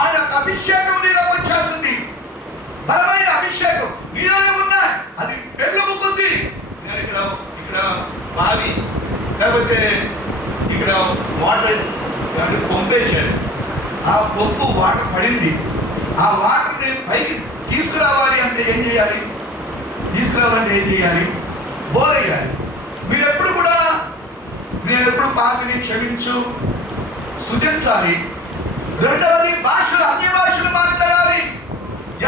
ఆయన అభిషేకం నీలోకి వచ్చేస్తుంది. బలమైన అభిషేకం నీలోనే ఉన్నాయి. అది వెలుగు లేకపోతే ఇక్కడ వాటర్ పంపేశారు, ఆ పంపు వాటర్ పడింది, ఆ వాటర్ని పైకి తీసుకురావాలి అంటే ఏం చేయాలి? తీసుకురావాలంటే ఏం చేయాలి? బోరేయాలి. మీరు ఎప్పుడు పాపిని క్షమించు, స్తుతించాలి. రెండవది భాషలు, అన్య భాషలు మాట్లాడాలి.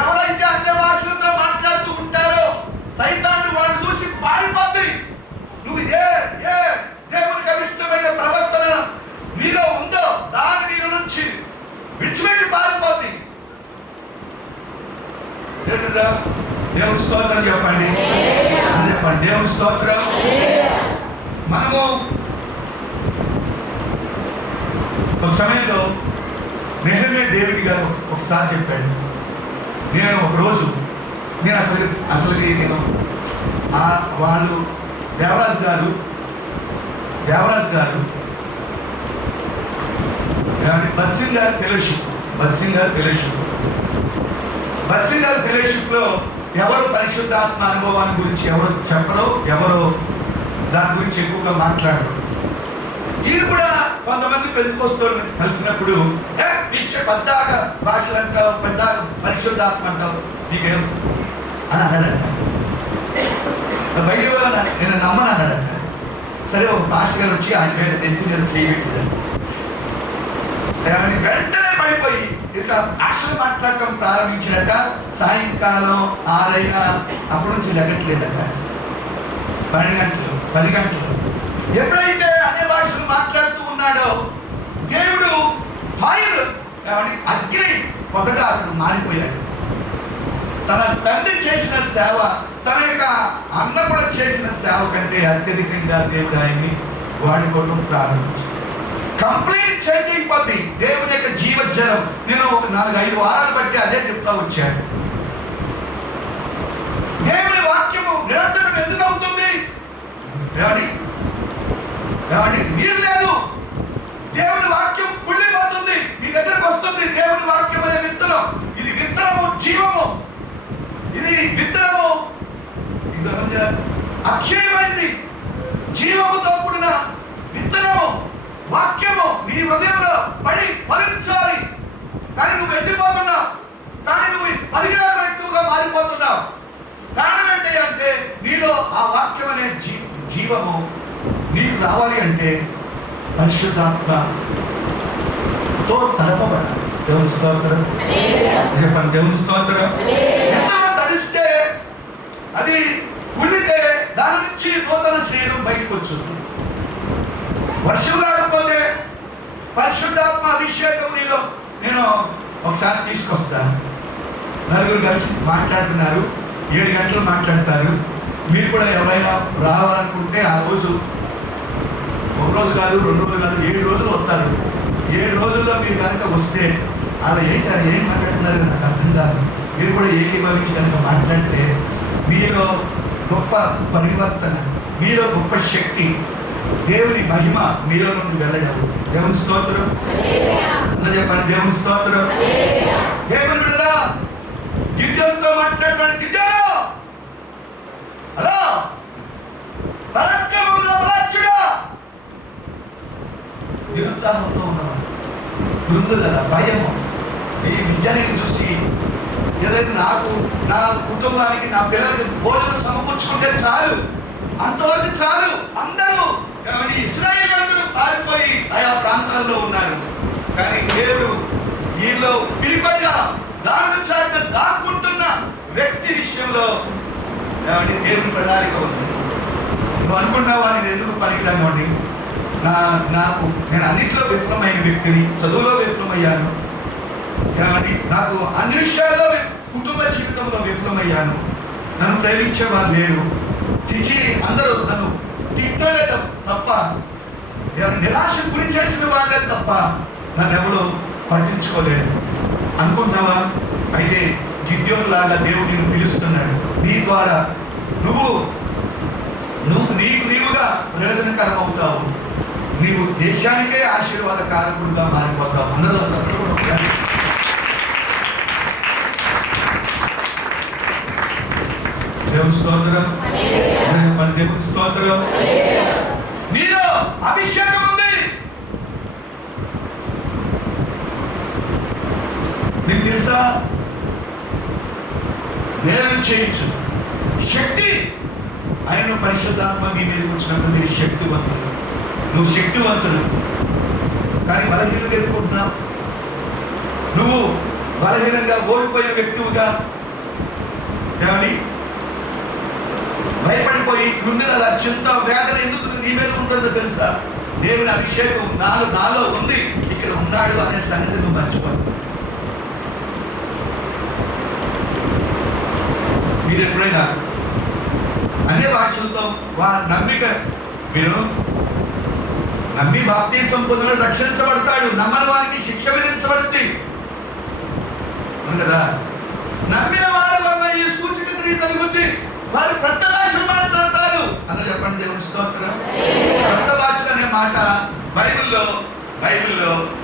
ఎవరైతే అన్య భాషలతో మాట్లాడుతూ ఉంటారో సైతాన్ని వాళ్ళు చూసి పారిపోద్ది. నువ్వు ఏ దేవునికి అవిష్టమైన ప్రవర్తన నీలో ఉందో దాని మీద నుంచి విడిచిపెట్టి పారిపోద్ది. దేవుని స్తోత్రం చెప్పండి, చెప్పండి దేవుని స్తోత్రం. మనము ఒక సమయంలో నెహెమ్యా డేవిడ్ గారు ఒకసారి చెప్పాడు, నేను ఒకరోజు నేను వాళ్ళు దేవరాజు గారు బత్సింగ్ గారి ఫెలోషిప్ లో ఎవరు పరిశుద్ధాత్మ అనుభవాన్ని గురించి ఎవరు చెప్పరో, ఎవరు దాని గురించి ఎక్కువగా మాట్లాడరు. ఈయన కూడా కొంతమంది పెందుకొస్తూ కలిసినప్పుడు పెద్దాక భాషలు అంటావు, పెద్ద పరిశుద్ధాత్మ అంటావు, నీకేం అని అన్నాడంట. బయట నేను నమ్మను అన్నాడంట. సరే ఒక పాస్టర్ గారు వచ్చి ఆయన మీద ఎత్తి మీద చేయబెట్టారు. వెంటనే పడిపోయి ఇక భాషలు మాట్లాడటం ప్రారంభించినట్ట. సాయంకాలం 6 అయినా అప్పటి నుంచి లెగట్లేదట. 12 గంటలు 10 గంటలు ఎప్పుడైతే అన్ని భాషలు మాట్లాడుతూ ఉన్నాడో దేవుడు ఫైర్ అగ్ని పొగగా అతడు మారిపోయాడు. తన తండ్రి చేసిన సేవ, తన యొక్క అన్న కూడా చేసిన సేవ కంటే అత్యధికంగా దేవుడు ఆయన్ని వాడుకోవడం ప్రారంభించాడు. కంప్లీట్ చేంజ్ అయిపోద్ది దేవుని యొక్క జీవజలం. నేను ఒక 4-5 వారాలు బట్టి అదే చెప్తా వచ్చాను. దేవుని వాక్యము నిరంతరం ఎందుకు అవుతుంది? నీరు లేదు, దేవుని వాక్యం కుళ్ళిపోతుంది, నీ దగ్గరకు వస్తుంది. దేవుని వాక్యం అనే విత్తనం, ఇది విత్తనము, జీవము. ఇది విత్తనము, ఇది అక్షయమైంది, జీవముతో కూడిన విత్తనము, వాక్యము నీ హృదయంలో పడి ఫలించాలి. కానీ నువ్వు ఎండిపోతున్నావు, కానీ నువ్వు పదిహేను వ్యక్తులుగా మారిపోతున్నావు. కారణం ఏంటి అంటే నీలో ఆ వాక్యం అనే జీవము నీకు రావాలి అంటే పరిశుద్ధాత్మతో తడపబడాలి. దేవుని స్తోత్రం, దేవుని స్తోత్రం. ఎంతగా తడిస్తే అది కుళ్ళితే దాని నుంచి నూతన శరీరం బయటకు వచ్చింది. వర్షం రాకపోతే పరిశుద్ధాత్మ అభిషేకం నీలో. నేను ఒకసారి తీసుకొస్తాను. 4 కలిసి మాట్లాడుతున్నారు, 7 గంటలు మాట్లాడతారు. మీరు కూడా ఎవరైనా రావాలనుకుంటే ఆ రోజు, ఒక రోజు కాదు, 2 రోజులు కాదు, 7 రోజులు వస్తారు. 7 రోజుల్లో మీరు కనుక వస్తే అలా ఏం మాట్లాడుతున్నారు నాకు అర్థం కాదు. మీరు కూడా ఏకీభవించి కనుక మాట్లాడితే మీలో గొప్ప పరివర్తన, మీలో గొప్ప శక్తి, దేవుని మహిమ మీలో నుండి వెళ్ళగలరు. దేవుని స్తోత్రం, చెప్పండి దేవుని స్తోత్రం. దేవుని బిడ్డలా గిద్యోనుతో మాట్లాడమని, గిద్యోను హలో పరాక్రమముల బలాఢ్యుడా, నిరుత్సాహంతో ఉన్నవాడు, కృంగుదల, భయము, ఈ విద్యాన్ని చూసి ఏదైతే నాకు, నా కుటుంబానికి, నా పిల్లలకి భోజనం సమకూర్చుకుంటే చాలు, అంతవరకు చాలు. అందరూ ఇశ్రాయేలు అందరూ పారిపోయి ఆయా ప్రాంతాల్లో ఉన్నారు. కానీ దేవుడు వీళ్ళు పిరిపడిగా దాక్కుంటున్న వ్యక్తి విషయంలో దేవుని ప్రణాళిక ఉంది. నువ్వు అనుకున్నావా నేను ఎందుకు పనికిరానివ్వండి, నేను అన్నింటిలో విఫలమైన వ్యక్తిని, చదువులో విఫలమయ్యాను, నాకు అన్ని విషయాల్లో, కుటుంబ జీవితంలో విఫలమయ్యాను, నన్ను ప్రేమించే వాళ్ళు లేరు, చిచి అందరూ నన్ను తిట్టలే తప్ప, నిరాశ గురి చేసిన వాళ్ళే తప్ప నన్ను ఎవరు పట్టించుకోలేదు అనుకుంటున్నావా? అయితే గిద్యోను లాగా దేవుడు నిన్ను పిలుస్తున్నాడు. నీ ద్వారా నువ్వు నీవుగా ప్రయోజనకరం అవుతావు. నీవు దేశానికే ఆశీర్వాద కారకుడుగా మారిపోతావు. అందరూ దేవుని స్తోత్రం, దేవుని స్తోత్రం. నీలో తెలుసా? మేలు చేయొచ్చు శక్తి. ఆయన పరిశుద్ధాత్మ మీ మీదకి వచ్చినప్పుడు మీరు శక్తివంతుడు. నువ్వు శక్తివంతుడు కానీ బలహీనంగా ఎదుర్కొంటున్నావు. నువ్వు బలహీనంగా ఓడిపోయిన వ్యక్తివుగా ఏమని భయపడిపోయి కృంగిదల చింత వేదన ఎందుకు నీ మీద ఉంటుందో తెలుసా? దేవుని అభిషేకం నాలో ఉంది, ఇక్కడ ఉన్నాడు అనే సంగతి నువ్వు మర్చిపోయి మీరు ఎప్పుడైనా అన్ని భాషలతో వారి నమ్మిక మీరు నమ్మి బాప్తీసం పొందిన రక్షించబడతాడు, నమ్మని వారికి శిక్ష విధించబడుతుంది కదా. నమ్మిన వారి వల్ల ఈ సూచక క్రియ జరుగుద్ది. వారు కొత్త భాషలు మాట్లాడతారు అన్న చెప్పండి. దేవుని స్తోత్రం. కొత్త భాషలు అనే మాట బైబిల్లో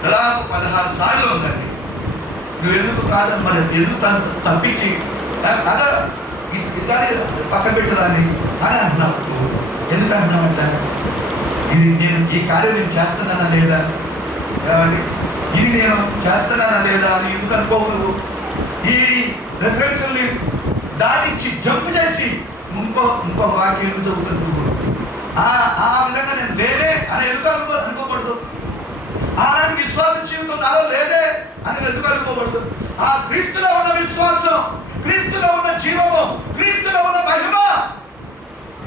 దాదాపు 16 సార్లు ఉందండి. నువ్వు ఎందుకు కాదని మరి ఎందుకు తప్పించి అలా పక్కన పెట్టదాన్ని అని అంటున్నావు. ఎందుకు అంటున్నావంట? నేను ఈ కార్యం నేను చేస్తున్నానా లేదా, ఇది నేను చేస్తున్నానా లేదా అని ఎందుకు అనుకోవు? ఈ రెఫరెన్స్ని దాటించి జంప్ చేసి ఇంకో వాక్యం ఎందుకు చదువుతున్నావు? ఆ విధంగా నేను లేదే అని ఎందుకు అనుకోకూడదు? అలాంటి విశ్వాస జీవితం నాలో లేదే అని ఎందుకు అనుకోకూడదు? ఆ క్రీస్తులో ఉన్న విశ్వాసం, క్రీస్తులో ఉన్న జీవము, క్రీస్తులో ఉన్న మహిమ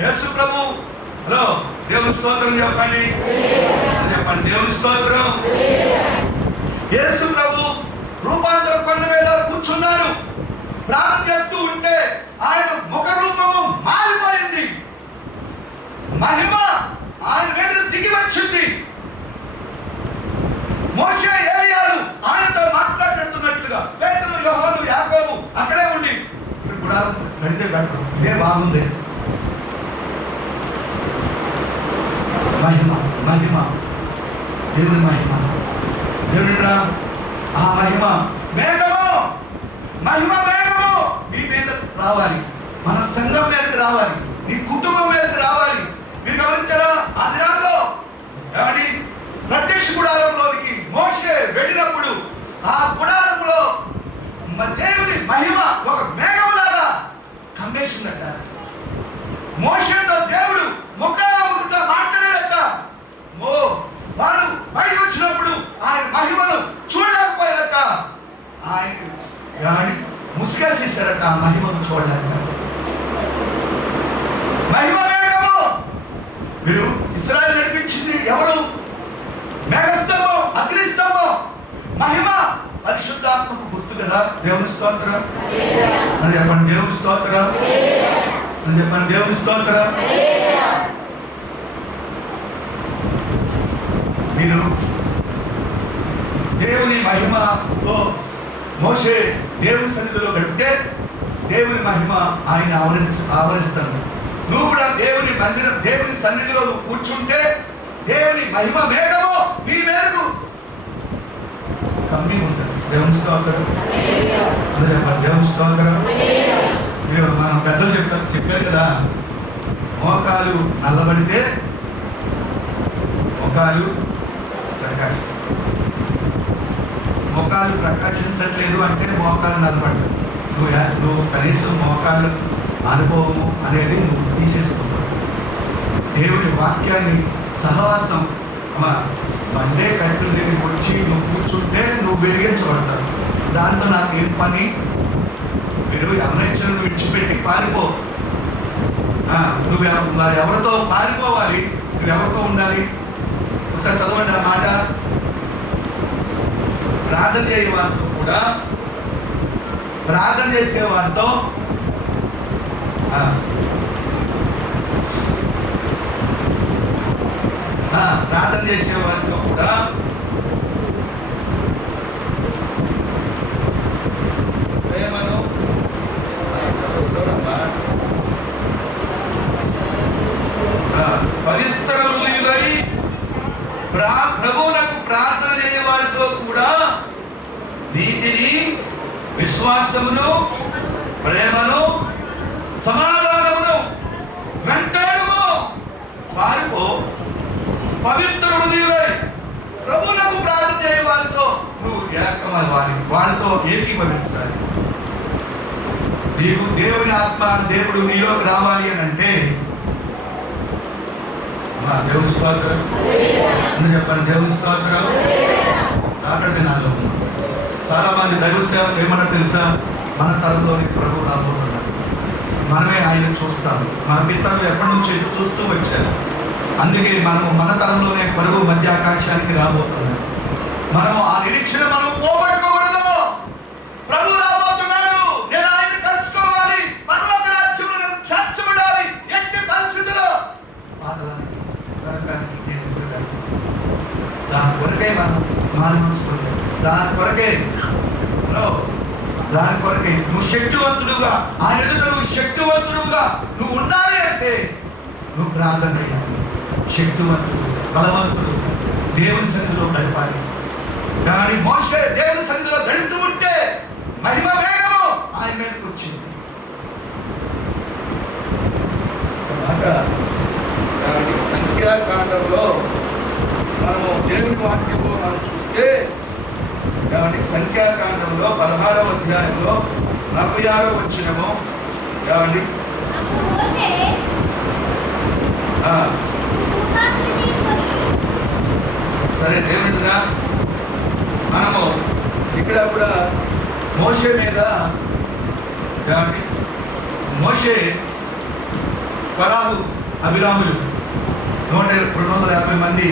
యేసు ప్రభు. హలో, దేవుని స్తోత్రం చెప్పండి. దేవుని స్తోత్రం. యేసు ప్రభు రూపాంతర కొండ మీద కూర్చున్నాడు. ప్రార్థన చేస్తూ ఉంటే ఆయన ముఖ రూపము మారిపోయింది. మహిమ ఆయన మీద దిగి వచ్చింది. మోషే ఏలియాలు ఆయనతో మాట్లాడుతున్నట్లుగా పేతురు, యోహాను, యాకోబు అక్కడే ఉండి ఇప్పుడు గడితే పెట్టడం ఇదే బాగుంది. మహిమ దేవుని మహిమ. దేవుని ఆ మహిమ మేఘము మీ మీద రావాలి, మన సంఘం మీదకి రావాలి, నీ కుటుంబం మీదకి రావాలి. మీరు గమనించారా? ఆ దినాల్లో ఏమని ప్రత్యక్ష గుడారంలోనికి మోషే వెళ్ళినప్పుడు ఆ గుడారంలో దేవుని మహిమ ఒక మేఘంలాగా కమ్మేసిందట. మోషేతో దేవుడు ముఖాముఖిగా మాట్లాడాడట. వాడు బయట వచ్చినప్పుడు ఆయన మహిమను చూడలేకపోయారట. ఆయన ముసుగేసేసారట ఆ మహిమను చూడలేక. మహిమ మేఘము. మీరు ఇశ్రాయేలు నేర్పించింది ఎవరు? మేఘస్తంభం, అగ్నిస్తంభం. మహిమ పరిశుద్ధాత్మకు గుర్తు కదా. దేవుని స్తోత్రం అని చెప్పండి. దేవుని స్తోత్రం అని చెప్పండి. దేవుని స్తోత్రం. మీరు దేవుని మహిమతో మోషే దేవుని సన్నిధిలో గడిపితే దేవుని మహిమ ఆయన ఆవరిస్తాడు. నువ్వు కూడా దేవుని మందిరం, దేవుని సన్నిధిలో నువ్వు కూర్చుంటే దేవుని మహిమ మేఘము నీ మేరకు కమ్మి ఉంటుంది. దేవుని స్తోత్రం. దేవుని స్తోత్రం. మీరు మనం పెద్దలు చెప్పారు కదా, మోకాలు నల్లబడితే మోకాలు ప్రకాశించట్లేదు అంటే మోకాలు నల్లబడదు. నువ్వు కనీసం మోకాలు అనుభవము అనేది నువ్వు తీసేసుకుంటావు. దేవుని వాక్యాన్ని సహవాసం మండే కట్టెల దగ్గరికి వచ్చి నువ్వు కూర్చుంటే నువ్వు వెలిగించబడతావు. దాంతో నాకు ఏం పని? మీరు ఎవరైనా విడిచిపెట్టి పారిపో. నువ్వు ఎవరితో పారిపోవాలి? నువ్వు ఎవరితో ఉండాలి? ఒకసారి చదవండి ఆ మాట. ప్రార్థన చేయవారితో కూడా, ప్రార్థన చేసేవారితో ప్రార్థన చేసేవారితో కూడా ప్రేమను పవిత్ర హృదయులై ప్రభువునకు ప్రార్థన చేయవారితో కూడా నీతిని, విశ్వాసమును, ప్రేమను, సమాధానమును వెంటాడుము. వారితో పవిత్ర హృదయులై ప్రభువునకు ప్రార్థన చేయవారితో నువ్వు ఏకం ఏకం అవ్వాలి, వాళ్ళతో ఏకీభవించాలి. నీకు దేవుని ఆత్మ దేవుడు నీలోకి రావాలి అని అంటే దేవుని స్తోత్రం చెప్పండి. దేవుని స్తోత్రం అక్కడికి నాలో చాలా మంది దైవ సేవలు ఏమన్నా తెలుసా, మన తరంలోని ప్రభు రాబోతున్నారు, మనమే ఆయన చూస్తాము. మన పితరులు ఎప్పటి నుంచి చూస్తూ వచ్చారు. అందుకే మనము మన తరంలోనే ప్రభు మధ్య ఆకాశానికి రాబోతున్నాం. మనం ఆ నిరీక్షణ మనం పోగొట్టుకోకూడదు. ప్రభు రాబోతున్నాడు, నేను ఆయన కలుసుకోవాలి, పరలోక రాజ్యంలో నేను చేర్చబడాలి. ఎట్టి పరిస్థితుల్లో పాదలానికి నరకానికి నేను ఎప్పుడు దాని కొరకే మనం మానవస్పృహం, దాని కొరకే నువ్వు శక్తివంతుడుగా ఆయన ఎదుట నువ్వు శక్తివంతుడుగా నువ్వు ఉండాలి అంటే నువ్వు ప్రార్థన చేయాలి. శక్తివంతుడు బలవంతుడు దేవుని సన్నిధిలో గడపాలి. కానీ మోషే దేవుని సన్నిధిలో గడుపుతూ ఉంటే మహిమ వేగము ఆయన మీదకి వచ్చింది. సంఖ్యాకాండంలో మనము దేవుని వాక్యంలో మనం చూస్తే కాబట్టి సంఖ్యాకాండంలో 16వ అధ్యాయంలో 46వ వచనము కాబట్టి సరే దేవుడిగా మనము ఇక్కడ కూడా మోషే మీద కాబట్టి మోషే ఫరాహు అభిరాములు 250 మంది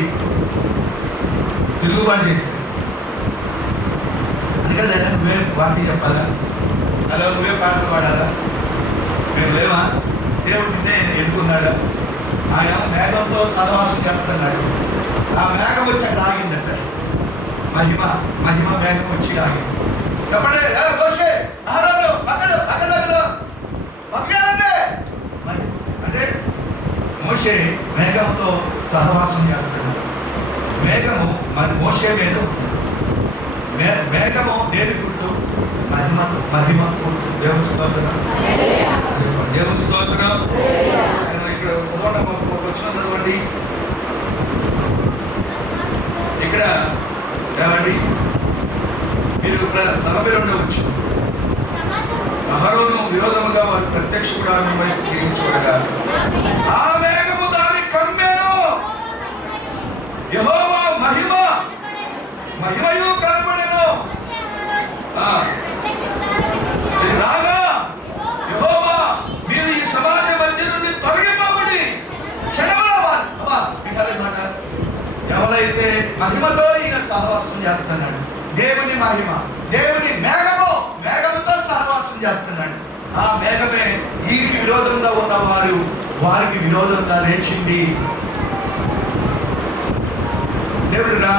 తిరుగుబాటు చేశారు. అందుకని నువ్వే వాటి చెప్పాలా, అలా నువ్వే పాటలు పాడాలా, మేము లేవా? దేవుడినే ఎన్నుకున్నాడా? ఆయన మేఘంతో సహవాసం చేస్తున్నాడు. ఆ మేఘం వచ్చి అక్కడ ఆగిందట. మహిమ మేఘం వచ్చి ఆగింది. చెప్పండి అంటే మోషే మేఘంతో సహవాసం చేస్తున్నాడు. మేఘము మరి మోషే మీద మేఘము దేని గుర్తు? మహిమ గుర్తు. దేవుని స్తోత్రం, దేవుని స్తోత్రం. ఇక్కడ వచ్చిన చదవండి. ఇక్కడ ఏమండి మీరు 42వ వచ్చిన అహరోను విరోధముగా వారి ప్రత్యక్ష గుడారం వైపు తిరిగి చూడగా ఆ మేఘము దాని కమ్మెను. యెహోవా మహిమయు కనబడెను. రాగా యెహోవా మీరు ఈ సమాజ మధ్య నుండి తొలగిపోబడి ఎవరైతే మహిమతో ఈయన సహవాసం చేస్తున్నాడు, దేవుని మహిమ, దేవుని మేఘముతో సహవాసం చేస్తున్నాడు. ఆ మేఘమే ఈకి విరోధంగా ఉన్నవారు వారికి విరోధంగా లేచింది. దేవుడురా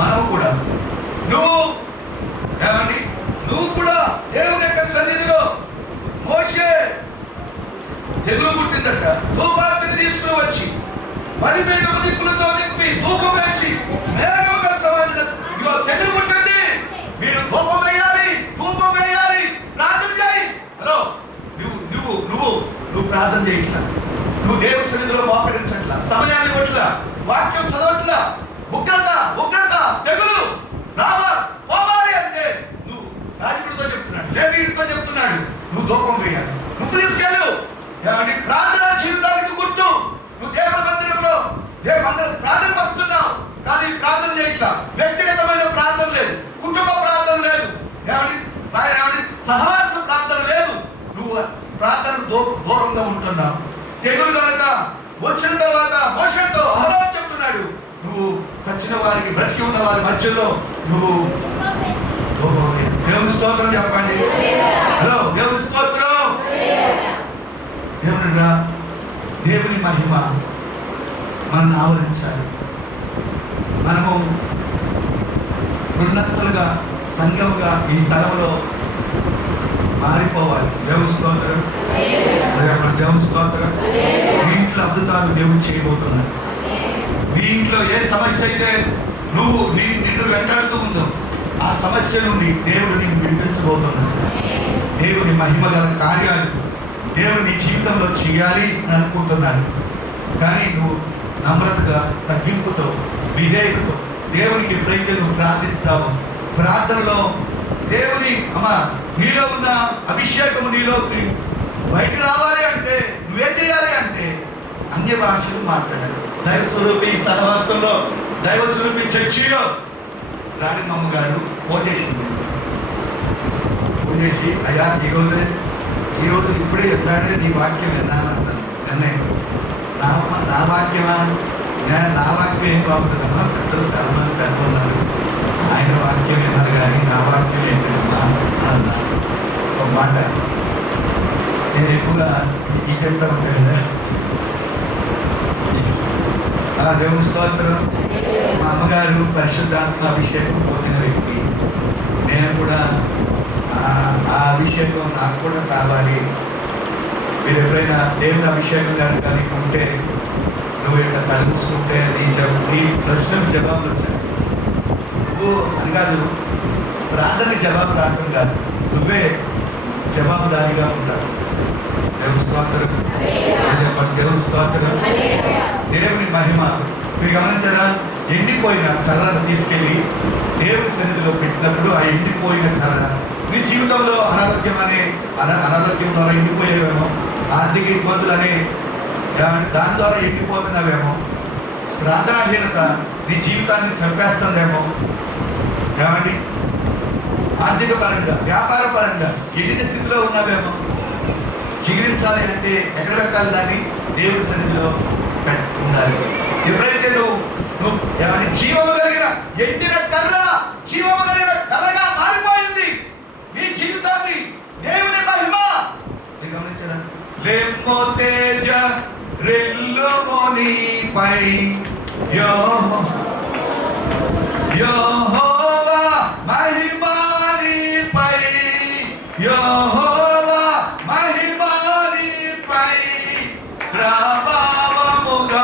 మనం కూడా నువ్వు కూడా దేవుని యొక్క సన్నిధిలో మోషే తెగులు పుట్టిందట. ధూపార్తిని తీసుకుని వచ్చి పరిమేడము నిప్పులతో నింపి ధూపం వేసి మేఘముగా సమాజం తెగులు పుట్టింది. మీరు ధూపం వేయాలి, ప్రార్థన చేయి. హలో నువ్వు ప్రార్థన చేయట్లా, నువ్వు దేవుని సన్నిధిలో మోకరించట్లా, సమయాన్ని కొట్లా, వాక్యం చదవట్లా, ఉగ్రత తెగులు పోవాలి అంటే నువ్వు రాజుడితో చెప్తున్నాడు, లేవీయుడితో చెప్తున్నాడు, నువ్వు ధూపం వేయాలి, నువ్వు తీసుకెళ్ళు. ప్రార్థన జీవితానికి గుర్తు. నువ్వు దేవుని మందిరంలో ప్రార్థన వస్తున్నావు, కానీ ప్రార్థన చేయట్లా, వ్యక్తిగతమైన ప్రార్థన లేదు, కుటుంబ ప్రార్థన లేదు, సహవాస ప్రార్థన లేదు, నువ్వు ప్రార్థనకు దూరంగా ఉంటున్నావు. తెగులు కనుక వచ్చిన తర్వాత మోషేతో అహరోను చెప్తున్నాడు, నువ్వు చచ్చిన వారికి బ్రతికి ఉన్న వారి మధ్యలో నువ్వు దేవుని స్తోత్రం చెప్పండి. హలో దేవుని స్తోత్రం. దేవుని మహిమ మనల్ని ఆవరించాలి. మనము ఉన్నతులుగా సంఘముగా ఈ స్థలంలో మారిపోవాలి. దేవుని స్తోత్రం, దేవుని స్తోత్రం. మీ ఇంట్లో అద్భుతాలు దేవుడు చేయబోతున్నాడు. మీ ఇంట్లో ఏ సమస్య అయితే నిన్ను వెంటాడుతూ ఉందో ఆ సమస్య నుండి దేవుడు నీకు విడిపించబోతున్నాడు. దేవుని మహిమ గల కార్యాలు దేవుడు నీ జీవితంలో చేయాలి అని అనుకుంటున్నాడు. కానీ నువ్వు నమ్రతగా, తగ్గింపుతో, విధేయతతో దేవునికి ఎప్పుడైతే నువ్వు ప్రార్థిస్తావో, ప్రార్థనలో దేవుని అమ్మా నీలో ఉన్న అభిషేకము నీలోకి బయట రావాలి అంటే నువ్వేం చేయాలి అంటే అన్య భాషలు మాట్లాడాలి. దైవ స్వరూపి సహవాసంలో, దైవ స్వరూపి చర్చిలో రాణిమమ్మ గారు ఫోన్ చేసింది. ఫోన్ చేసి అయ్యా ఈరోజు ఇప్పుడే ఎప్పుడే నీ వాక్యం విన్నాను అంటాను. అన్నయ్య నా వాక్యమా? నా వాక్యం ఏం బాగుంటుందమ్మా, పెద్దలు చాలా మంది పెట్టుకున్నారు, ఆయన వాక్యం విన్నారు కానీ నా వాక్యం ఏంటమ్మా అన్నా. ఒక మాట నేను ఎక్కువగా ఈ చెప్తా ఉంటాను కదా, దేవుని స్తోత్రం. మా అమ్మగారు పరిశుద్ధాత్మ అభిషేకం పొందిన వ్యక్తి. నేను కూడా ఆ అభిషేకం నాకు కూడా కావాలి. మీరు ఎప్పుడైనా దేవుని అభిషేకం కానీ ఉంటే నువ్వు ఇక్కడ కలుస్తుంటే నీ ప్రశ్నకు జవాబులు వచ్చాయి. నువ్వు అని కాదు, ప్రార్థనకి జవాబు రావడం కాదు, నువ్వే జవాబుదారిగా ఉంటావు. దేవుని స్తోత్రం, దేవుని స్తోత్రం, దేవుని మహిమ. మీరు గమనించారా? ఎండిపోయిన కర్రను తీసుకెళ్ళి దేవుని సన్నిధిలో పెట్టినప్పుడు ఆ ఎండిపోయిన కర్ర నీ జీవితంలో అనారోగ్యం ద్వారా ఎండిపోయేవేమో, ఆర్థిక ఇబ్బందులు అనే దాని ద్వారా ఎండిపోతున్నావేమో, ప్రార్థనాహీనత నీ జీవితాన్ని చంపేస్తుందేమో, ఏమండి ఆర్థిక పరంగా, వ్యాపార పరంగా ఎండిన స్థితిలో ఉన్నావేమో. చిగురించాలి అంటే ఎక్కడ పెట్టాలి? దాన్ని దేవుడి సన్నిధిలో ఉండాలి. ఎప్పుడైతే నువ్వు ఏమని జీవము కలిగిన ఎండిన కర్ర జీవము కలిగిన కర్రగా మారిపోయింది నీ జీవితాన్ని, దేవుని మహిమ గమనించరా? లెమ్మో తేజ రెల్లుమో నీపై యెహోవా మహిమ నీపై, యెహోవా మహిమ నీపై ప్రభావముగాను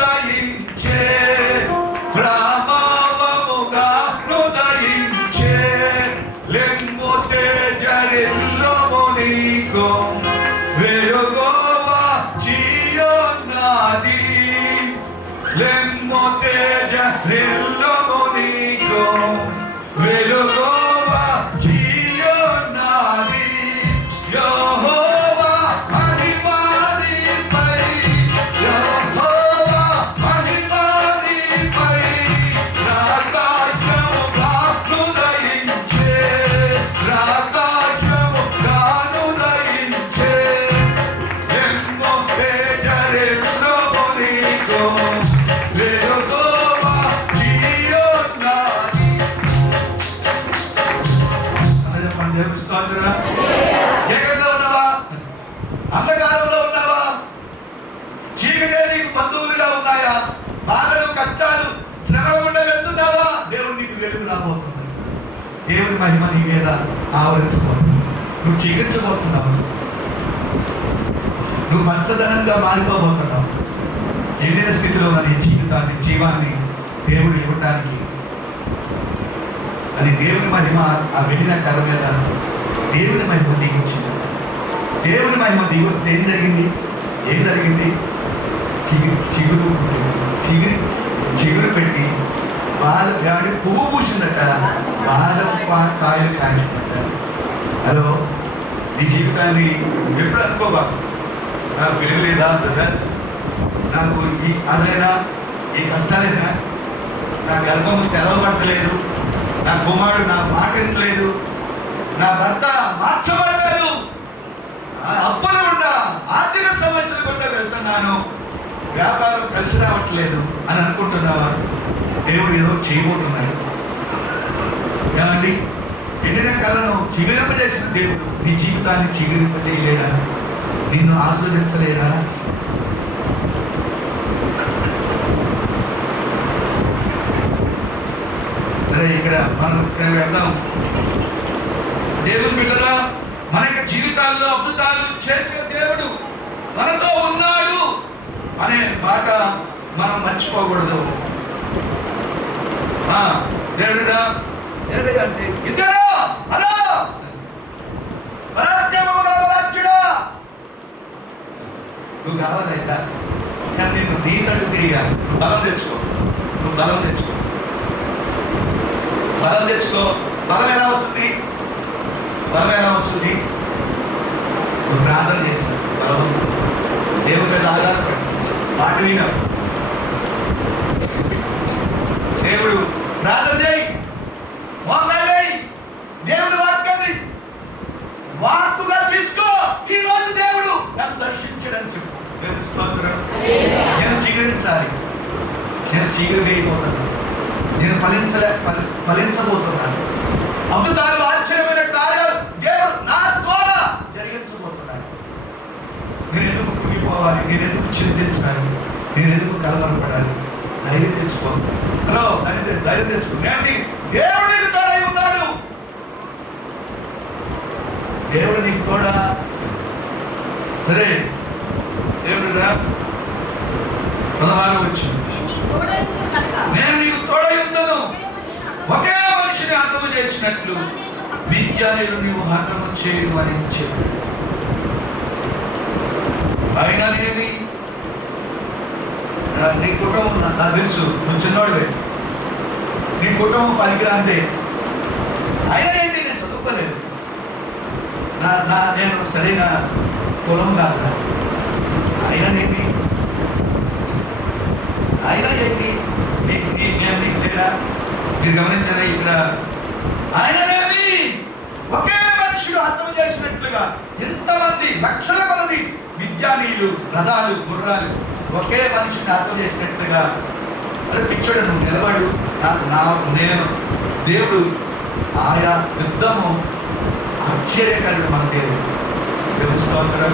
దయించే, ప్రభావముగాను దయించే. లెమ్మో తేజ రెల్లుమో నీకు వెలుగోవా జీయోనాది, లెమ్మో తేజ రెల్లుమో నీకు వెలుగోవా జీయోనాది. యెహోవా మహిమ నీపై, యెహోవా మహిమ నీపై ఆకాశముగాను దయించే, ఆకాశముగాను దయించే. లెమ్మో తేజ రెల్లుమో నీకు వెలుగోవా జీయోనాది. దేవుని స్తోత్రం. చీకటిలో ఉన్నావా? అంధకారంలో ఉన్నావా? చీకటే నీకు బంధువులుగా ఉన్నాయా? బాధలు, కష్టాలు, శ్రమల గుండా వెళ్తున్నావా? దేవుడు నీకు వెలుగు రాబోతుంది. దేవుని మహిమ నీ మీద ఆవరించబోతుంది. నువ్వు చీకరించబోతున్నావు, నువ్వు పచ్చదనంగా మారిపోబోతున్నావు. ఎండిన స్థితిలో ఉన్న నీ జీవితాన్ని, జీవాన్ని దేవుడు ఇవ్వటానికి అది దేవుని మహిమ. ఆ వెండిన కర్ర మీద దేవుని మహిమ దిగొచ్చింది. దేవుని మహిమ దిగొస్తే ఏం జరిగింది? చిగురు పెట్టి బాధ పువ్వు పూసిందట, బాధ కాయలు కాయిందట. హలో, నీ జీవితాన్ని ఎప్పుడు అనుకోవా, నాకు వెలుగు లేదా బ్రదర్, నాకు ఈ అదైనా ఈ కష్టాలేనా, నా గర్భం తెరవబడతలేదు, నా కుమారుడు నా మాట వినట్లేదు, నా భర్త మార్చబడలేదు, అప్పులు కూడా ఆర్థిక సమస్యలు కూడా వెళ్తున్నాను, వ్యాపారం కలిసి రావట్లేదు అని అనుకుంటున్నావా? దేవుడు ఏదో చేయబోతున్నాడు. ఏమండి, ఎండిన కళను చిగురింపజేసిన దేవుడు నీ జీవితాన్ని చిగురింపజేయలేడా? నిన్ను ఆస్వాదించలేడా? సరే, ఇక్కడ మనం వెళ్దాం. దేవుని బిడ్డరా, మన యొక్క జీవితాల్లో అద్భుతాలు చేసే దేవుడు మనతో ఉన్నాడు అనే మాట మనం మర్చిపోకూడదు. దేవుడా అంటే ఇద్దరు హలో బలాత్యుడా, నువ్వు కావాలైతే నేను నీ తట్టు తిరిగా బలం తెచ్చుకో, నువ్వు బలం తెచ్చుకో. బలం తెచ్చుకో. బలం ఎలా వస్తుంది? బలం ఎలా వస్తుంది? నువ్వు ప్రార్థన చేసిన బలం దేవుడి మీద ఆధారపడి మాట వినా. దేవుడు ప్రార్థన చేయి, మోకాలేయి, దేవుడి వాక్యాన్ని వాక్కుగా తీసుకో. ఈ రోజు దేవుడు నన్ను దర్శించడని చెప్పు. దేవుడి స్తోత్రం. నేను చిగురించాలి, నేను చిగురు వేయబోతున్నాను, నేను ఫలించబోతున్నాను. అద్భుతాలు ఆశ్చర్యమైన కార్యాలు దేవుడు నా ద్వారా జరిగించబోతున్నాడు. నేను ఎందుకు కుంగిపోవాలి? నేను ఎందుకు చింతించాలి? నేను ఎందుకు కలవరపడాలి? ధైర్యం తెచ్చుకో. హలో, ధైర్యం తెచ్చుకో. దేవుడు నీకు తోడై ఉన్నాడు. దేవుడు నీకు తోడా? సరే, దేవుడు 16 వచ్చింది. నేను నీకు తోడై ఉన్నాను. ఒకే మనిషిని హతము చేసినట్లు విజ్ఞానులు నీవు హతము చేయు అని చెప్పు. అయిననేమి నీ కుటుంబం నాకు తెలుసు, నువ్వు చిన్నవాడివే, నీ కుటుంబం పనికిరాంటే. అయినా ఏంటి, నేను చదువుకోలేదు, నేను సరైన కులం కాదు. అయిననేమి, అయినా ఏంటి, నీకు లేదా మీరు గమనించారా ఇక్కడ? ఆయననేమి ఒకే మనుషుడు హతం చేసినట్లుగా ఎంతమంది లక్షల మంది విద్యానీయులు, రథాలు, గుర్రాలు ఒకే మనిషిని హతం చేసినట్లుగా. అరే పిచ్చోడు, నువ్వు నిలబడు, నేను దేవుడు ఆయా యుద్ధము ఆశ్చర్యకరుడు. మన దేవుడు, దేవుని స్తోత్రం,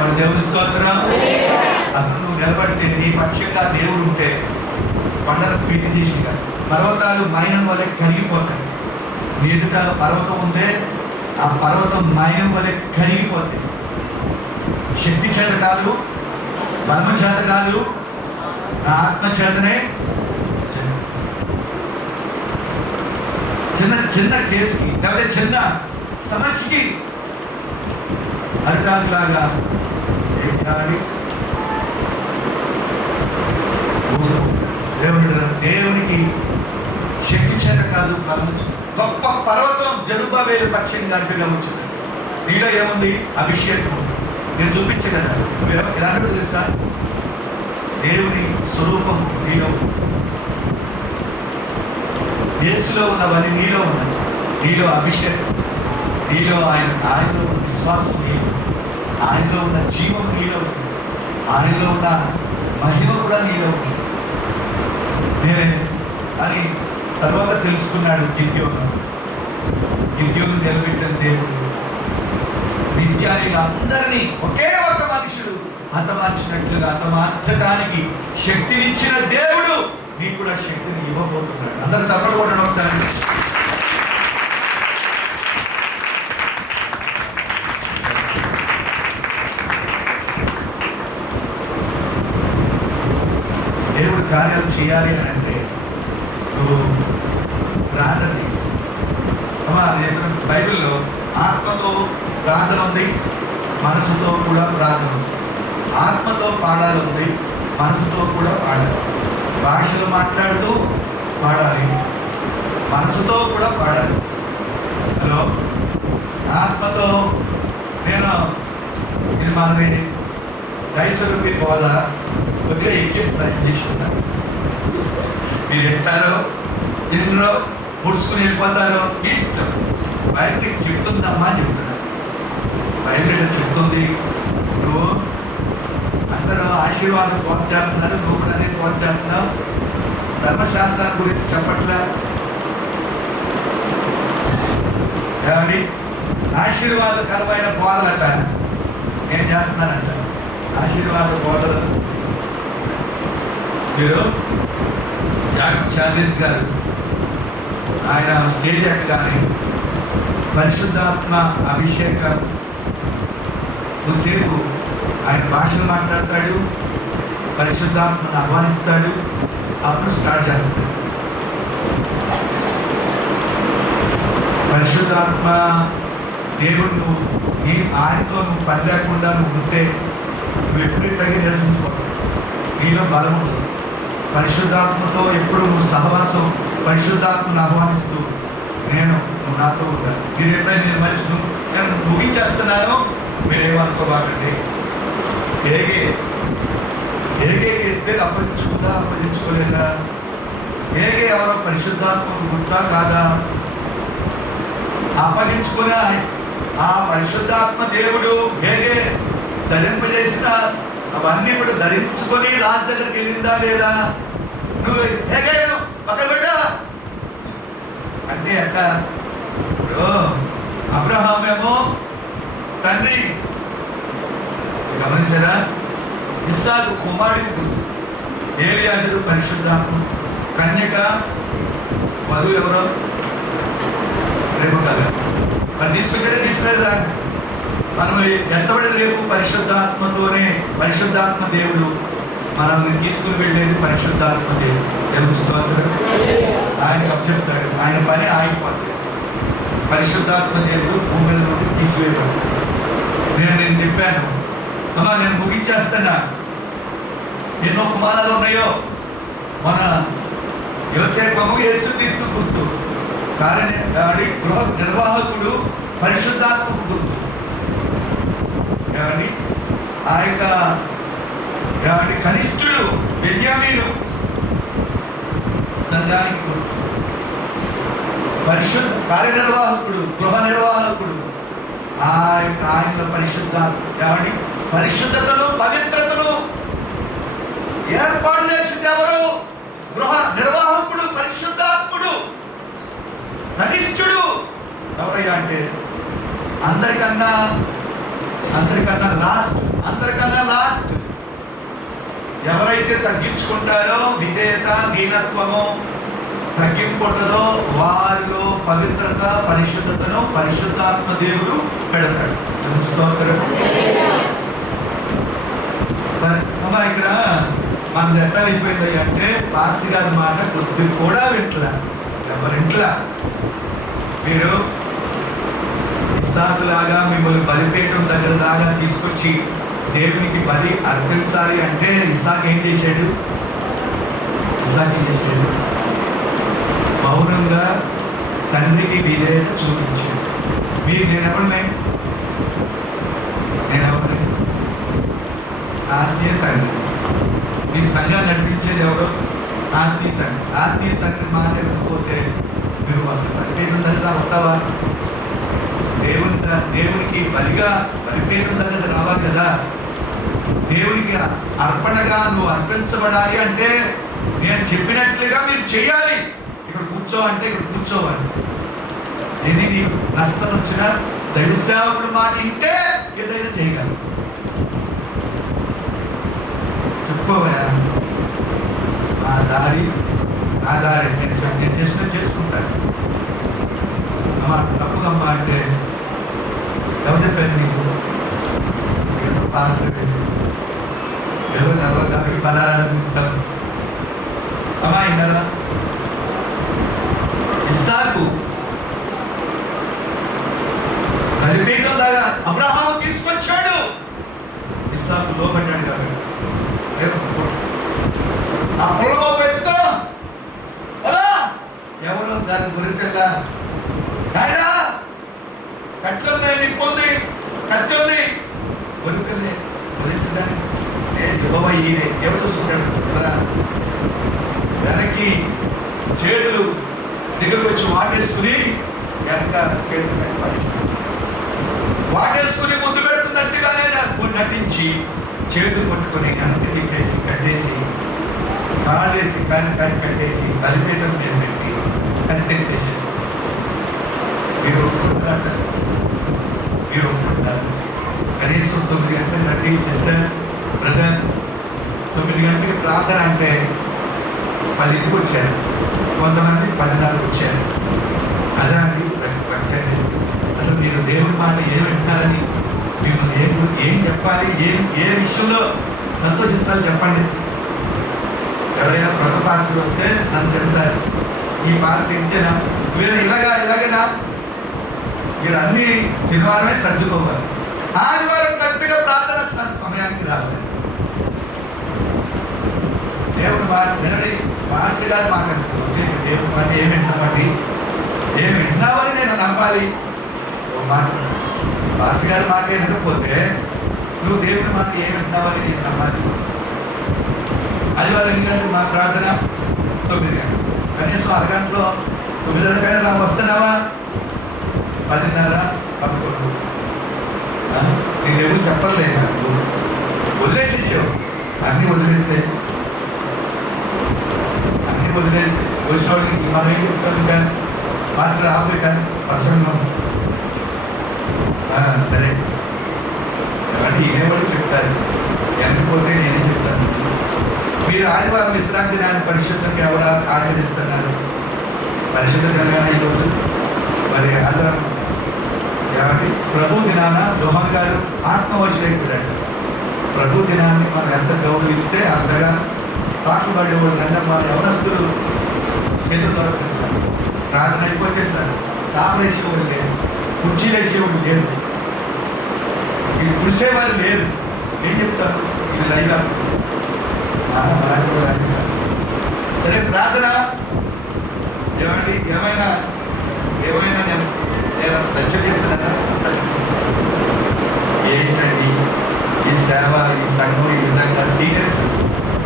మన దేవుని స్తోత్రం. అసలు నువ్వు నిలబడితే నీ పక్షంగా దేవుడు ఉంటే కొండలకు పీటి తీసిగా పర్వతాలు మైనం వలె కరిగిపోతాయి. నీ ఎదుట పర్వతం ఉంటే ఆ పర్వతం మైనం వలె కరిగిపోతాయి. శక్తి చేత కాదు, బలము చేత కాదు, నా ఆత్మ చేతనే. చిన్న చిన్న కేసుకి లేకపోతే చిన్న సమస్యకి అరిటాకులాగా దేవునికి శక్తి చేత కాదు, బలం. గొప్ప పర్వతం జరుబాబేలు పక్షిని గంటగా వచ్చింది. నీలో ఏముంది? అభిషేకం. నేను చూపించగలను. ఇలాంటి తెలుసా? దేవుని స్వరూపం నీలో, యేసులో ఉన్నవన్నీ నీలో ఉన్నాయి. నీలో అభిషేకం, నీలో ఆయనలో ఉన్న విశ్వాసం, నీలో ఆయనలో ఉన్న జీవం నీలో, ఆయనలో ఉన్న మహిమ కూడా నీలో నేనే అని తర్వాత తెలుసుకున్నాడు గిద్యోను. గిద్యోను నిలబెట్టిన దేవుడు విద్యార్థులు అందరినీ ఒకే ఒక మనుషుడు హతమార్చినట్లుగా హతమార్చడానికి శక్తినిచ్చిన దేవుడు నీకు కూడా శక్తిని ఇవ్వబోతున్నాడు. అందరూ చప్పట్లు కొట్టండి ఒకసారి. దేవుడు కార్యాలు చేయాలి అని అంటే నువ్వు ప్రార్థన. బైబిల్లో ఆత్మతో ప్రార్థన ఉంది, మనసుతో కూడా ప్రార్థన ఉంది. ఆత్మతో పాడాలి ఉంది, మనసుతో కూడా పాడాలి. భాషలు మాట్లాడుతూ పాడాలి, మనసుతో కూడా పాడాలి. హలో, ఆత్మతో ఇది మనది దైవస్వరూపి బోధ కొద్దిగా ఎక్కిస్తాను చేస్తున్నారు. మీరు ఎత్తారో ఎన్నో పుడుచుకుని వెళ్ళిపోతారో ఇష్టం. బయటకి చెప్తుందమ్మా అని చెప్తున్నారు. బయట చెప్తుంది, నువ్వు అందరూ ఆశీర్వాదం ప్రోత్సాహుతున్నారు, నువ్వు కూడా అదే ప్రోత్సాహుతున్నావు. ధర్మశాస్త్రాల గురించి చెప్పట్లా కాబట్టి ఆశీర్వాదకరమైన బోధలట నేను చేస్తున్నానంట. ఆశీర్వాద బోధలు మీరు జాకబ్ చార్లెస్ గారు ఆయన స్టేజ్ ఎక్కగానే పరిశుద్ధాత్మ అభిషేకం కొద్దిసేపు ఆయన భాషలు మాట్లాడతాడు, పరిశుద్ధాత్మను ఆహ్వానిస్తాడు, అప్పుడు స్టార్ట్ చేస్తాడు. పరిశుద్ధాత్మ దేవుడు ఆయనతో నువ్వు పని లేకుండా నువ్వు ఉంటే నువ్వు ఎప్పుడు తగ్గి నిరసించుకోవాలి. నీలో బలం ఉంటుంది. పరిశుద్ధాత్మతో ఎప్పుడు నువ్వు సహవాసం పరిశుద్ధాత్మను ఆహ్వానిస్తూ నేను నువ్వు నాతో ఉంటాను. మీరు ఎప్పుడైనా నేను ముగించేస్తున్నాను, మీరేమనుకోవాలండి. ఏగే ఇస్తే అప్పగించుకుందా అప్పగించుకోలేదా? ఏగే ఎవరో పరిశుద్ధాత్మకు గుర్తా కాదా? అప్పగించుకున్న ఆ పరిశుద్ధాత్మ దేవుడు ఏగే ధరింపజేసిన అవన్నీ కూడా ధరించుకొని రాజు దగ్గరికి వెళ్ళిందా లేదా? నువ్వు ఏగేను పక్కన పెట్టా అంటే అక్క. ఇప్పుడు అబ్రహామేమో తండ్రి గమనించారా? ఇస్సాకు కుమారుడు, ఏలియాజరు పరిశుద్ధాత్మ, కన్యక వధువు ఎవరో రేపు కదా మరి తీసుకొచ్చాడే తీసుకునేదా? మనం ఎంతబడేది రేపు పరిశుద్ధాత్మతోనే. పరిశుద్ధాత్మ దేవుడు మనల్ని తీసుకుని వెళ్ళేది పరిశుద్ధాత్మ దేవుడు. తెలుసుకోవాలి, ఆయన చెప్తాడు, ఆయన పని ఆగిపోతుంది. పరిశుద్ధాత్మ దేవుడు భూమిలో నుండి తీసివేయబడతాడు. నేను చెప్పాను అమ్మా, నేను ముగించేస్తున్నా. ఎన్నో కుమారాలు ఉన్నాయో. మన యోసేపము యేసుక్రీస్తు గుర్తు, గృహ నిర్వాహకుడు పరిశుద్ధాత్మ గుర్తు. ఆ యొక్క కనిష్ఠుడు బెన్యామీను సంఘానికి గుర్తు. కార్యనిర్వాహకుడు, గృహ నిర్వాహకుడు, ఆ యొక్క ఆయన పరిశుద్ధాత్మ. పరిశుద్ధతను పవిత్రతను ఏర్పాటు చేసింది ఎవరు? గృహ నిర్వాహకుడు, పరిశుద్ధాత్ముడు, కనిష్ఠుడు. ఎవరయ్యా అంటే అందరికన్నా లాస్ట్. ఎవరైతే తగ్గించుకుంటారో, విధేయత దీనత్వము తగ్గింపు ఉంటుందో వారిలో పవిత్రత పరిశుద్ధతను పరిశుద్ధాత్మ దేవుడు పెడతాడు. ఇక్కడ మనది ఎట్లా అయిపోయింది అంటే పాస్టర్ గారి మాట కొద్ది కూడా వింటలా. ఎవరింట్లా మీరు ఇస్సాకులాగా మిమ్మల్ని బలిపీఠం దగ్గర దాకా తీసుకొచ్చి దేవునికి బలి అర్పించాలి అంటే ఇస్సాకు ఏం చేశాడు? మౌనంగా తండ్రికి విధేయత చూపించాడు. నేనెవరిని ఆత్మీయ తండ్రి. ఈ సంఘాన్ని నడిపించేది ఎవరో? ఆత్మీయ తండ్రి. ఆత్మీయ తండ్రి మాట వెళ్ళిపోతే మీరు అసలు బలిపీఠం దగ్గర అవుతావా? దేవునికి బలిగా బలిపీఠం దగ్గర రావాలి కదా. దేవునికి అర్పణగా నువ్వు అర్పించబడాలి అంటే నేను చెప్పినట్లుగా మీరు చేయాలి. ఇక్కడ కూర్చో అంటే ఇక్కడ కూర్చోవాలి. నేను నీకు నష్టం వచ్చినా దైవ సేవకుడు మాట ఇంటే ఏదైనా చేయగలరు. చెప్పుకోవా నా దారి నేను చేసిన చేసుకుంటాను. అమ్మా తప్పుదమ్మా అంటే ఎవరు చెప్పారు నీకు? పాస్టర్ ఏదో దానికి బలారాధన అమ్మా కదా. ఇస్సాకు బలిపీఠం దాకా అబ్రహాము తీసుకొచ్చాడు. ఇస్సాకు లోపడ్డాడు కాబట్టి ఆ పొలంలో పెట్టుకో ఎవరో దాని గురిపెల్లా కాయనా కట్లు ఉన్నాయి, నిప్పుంది, కత్తి ఉంది, గురిపెళ్ళే గురించడానికి యెహోవా ఈయనే. ఎవరు చూశాడు కదా? వెనక్కి చేతులు దిగులు వచ్చి వాటేసుకుని వెనక చేతులు వాటేసుకుని ముందు పెడుతున్నట్టుగానే నటించి చేతులు పట్టుకుని వెనక్కి తిప్పేసి కట్టేసి కాళ్ళేసి కట్టేసి బలిపీఠం మీద పెట్టి కట్టెట్టేసి మీరు ఒప్పుకుంటారు. కనీసం 9 గంటలకు రండి సిస్టర్ బ్రదర్. 9 గంటలకి ప్రార్థన అంటే 10కి వచ్చారు, కొంతమంది 10:30 వచ్చారు. అదే అండి అసలు మీరు దేవుడి మాట ఏం వింటారని మీరు ఏం చెప్పాలి, ఏ విషయంలో సంతోషించాలి చెప్పండి. ఎవరైనా కొత్త పాస్టర్ వస్తే నన్ను చెప్తారు, ఈ పాస్టర్ ఇంతేనా, మీరు ఇలాగేనా, మీరు అన్ని శనివారమే సర్దుకోవాలి, ఆదివారం కరెక్ట్గా ప్రార్థన సమయానికి రావాలి. దేవుడు మాట వినడి. పాస్టర్ గారు మాట్లాడుతున్నారు. దేవుని మాట ఏమి వింటున్నామండి? ఏమి వింటున్నామని నేను నమ్మాలి. ఓ మాట భాష గారి మాట వినకపోతే నువ్వు దేవుని మాట ఏమి వింటున్నావని నేను నమ్మాలి. ఆదివారం ఎన్ని గంటలకు మా ప్రార్థన? 9 గంటలు. కనీసం అరగంటలో 9 గంటలకైనా నాకు వస్తున్నావా? 10:30, 11. నీకు ఎవరు చెప్పలేదు, నాకు వదిలేసేసావు. అన్నీ వదిలేస్తే వచ్చినవాడికి మనం ఏం చెప్తాను? ఇంకా మాస్టర్ ఆపే కానీ ప్రసంగం సరే అంటే ఇదేవాడు చెప్తారు, ఎంతపోతే నేనే చెప్తాను. మీరు ఆదివారం విశ్రాంతి దినాన్ని పరిశుద్ధంగా ఎవరు ఆచరిస్తున్నారు? పరిశుద్ధ దినంగా ఈరోజు మరి ఆదివారం కాబట్టి ప్రభు దినాన దోహన్ గారు ఆత్మవశులైపోయాడు. ప్రభు దినాన్ని మనం ఎంత గౌరవిస్తే అంతగా పాటలు పడేవాడు అంటే మన యవనస్తులు చేతులు దొరకలేదు. ప్రార్థన అయిపోతే సార్ సాపలేసేవాడు లేదు, కుర్చీలు వేసేవాడు లేదు, ఇది కురిసేవాళ్ళు లేదు. ఏం చెప్తారు? ఇది లైలా సరే ప్రార్థన ఏమండి? ఏమైనా నేను సత్యం చెప్తున్నాను. ఏంటండి ఈ సేవ, ఈ సంఘం ఈ విధంగా సీరియస్.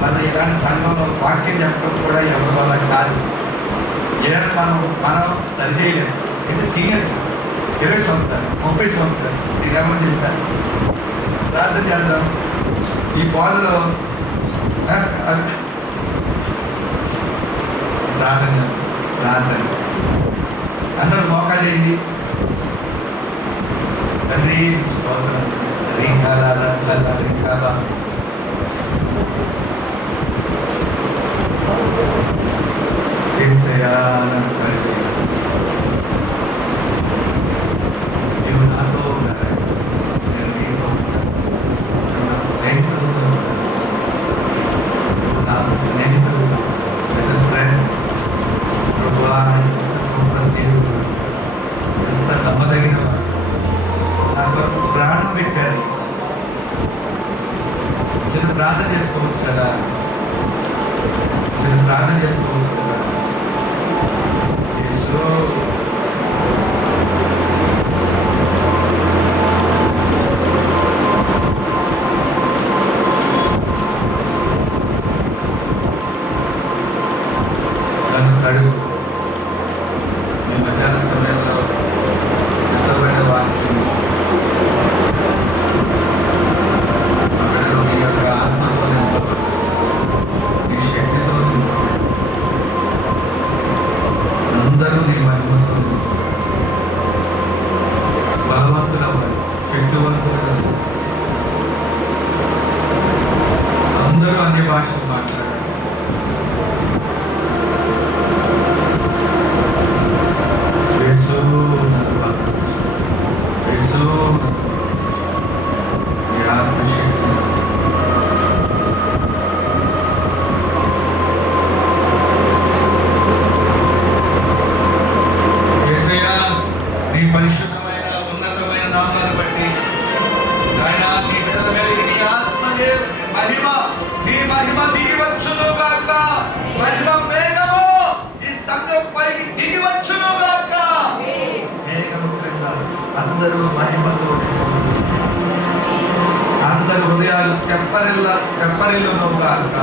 మన ఇలాంటి సంఘంలో వాక్యం చెప్పడం కూడా ఎవరి వల్ల కాదు. ఏదైనా మనం సరి చేయలేము. అంటే సీనియర్స్ 20 సంవత్సరాలు 30 సంవత్సరాలు నేను ఏమని చేస్తాను? ప్రార్థన చేద్దాం. ఈ బోధలో ప్రార్థన అందరూ మోకాలు చేయండి. తండ్రి నీవు నాతో ఎంత నమ్మదగిన నాకు ప్రాణం పెట్టారు. చిన్న ప్రార్థన చేసుకోవచ్చు కదా, ప్రార్థన చేసుకోవచ్చు కదా. నన్ను అడుగు. మీ మధ్యాహ్న సమయంలో ఎంతమైన వాక్యం మీ యొక్క ఆత్మతో మీ శక్తితో అందరూ నీ మహిమతో బలవంతుల శక్తివంతుల అందరూ అన్ని భాషలు మాట్లాడారు. పరిశుద్ధమైన ఉన్నతమైన నామాన్ని బట్టి నీ బిడ్డల మీద నీ ఆత్మదే మహిమ, నీ మహిమ దిగి వచ్చును గాక. మహిమ వేగము ఈ సంఘం పైకి దిగి వచ్చును గాక. వేగము క్రింద అందరూ మహిమతో, అందరు హృదయాలు తెప్పరిల్లును గాక.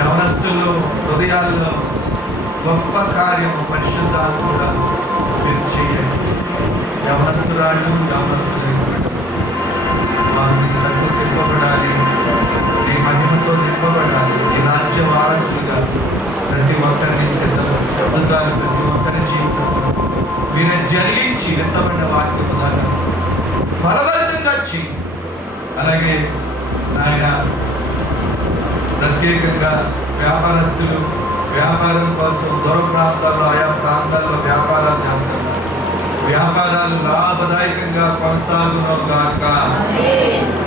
యవనస్తులు హృదయాల్లో గొప్ప కార్యము పరిశుద్ధాత్ముడా మీరు చేయండి. యవనస్తురాళ్ళు యవనస్తులు వారు నీ తక్కువ నింపబడాలి, నీ మహిమతో నింపబడాలి. నీ రాజ్య వారసులుగా ప్రతి ఒక్కరిని చెబుతారు. ప్రతి ఒక్కరి జీవితంలో మీరే జరిగించి ఎంతమైన వాక్యం ద్వారా ఫలవంతంగా వచ్చి, అలాగే ఆయన ప్రత్యేకంగా వ్యాపారస్తులు వ్యాపారం కోసం దూర ప్రాంతాల్లో ఆయా ప్రాంతాల్లో వ్యాపారాలు చేస్తున్నారు. వ్యాపారాలు లాభదాయకంగా కొనసాగును గాక.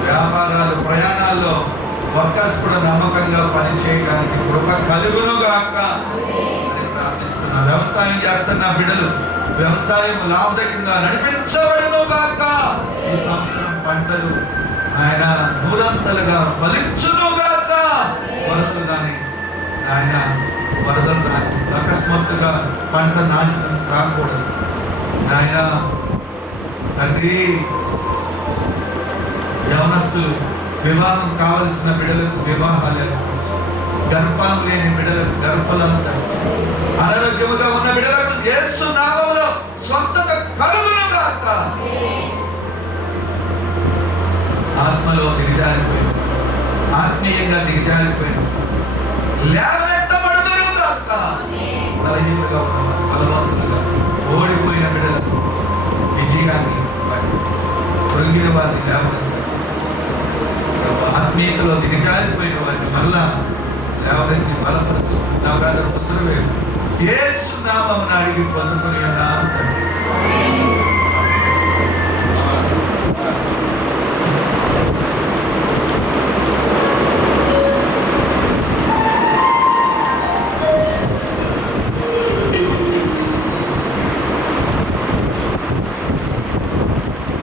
వ్యాపారాలు ప్రయాణాల్లో వర్కర్స్ కూడా నమ్మకంగా పనిచేయడానికి కృప కలుగును గాక. వ్యవసాయం చేస్తున్న బిడ్డలు వ్యవసాయం లాభదాయకంగా నడిపించబడును గాక. ఈ సంవత్సరం పంటలు ఆయన నూరంతలుగా ఫలించును గాక. వరుసలు దాన్ని ఆయన వరదలు రాదు, అకస్మాత్తుగా పంట నాశనం కాకూడదు. నాయన తండ్రి, యవనస్తులు వివాహం కావలసిన బిడ్డలకు వివాహాలు, గర్భం లేని బిడ్డలకు గర్భఫలం, అనారోగ్యముగా ఉన్న బిడ్డలకు యేసు నామములో స్వస్థత కలుగును గాక. ఆత్మలో దిగజారిపోయింది, ఆత్మీయంగా దిగజారిపోయింది, లేవనెత్తబడుదురు గాక. బలహీనగా ఉన్న బలవంతులుగా ఓడిపోయిన బిడ్డలకు విజయాన్ని, పొంగిన వారిని లేవనెత్త, ఆత్మీయతలో దిగజారిపోయిన వారిని మళ్ళా లేవనెత్తి బలపరచు. నా బ్రదర్ ఉత్తరవే యేసు నామమున అడిగి పొందుకొని ఉన్నాను తండ్రి.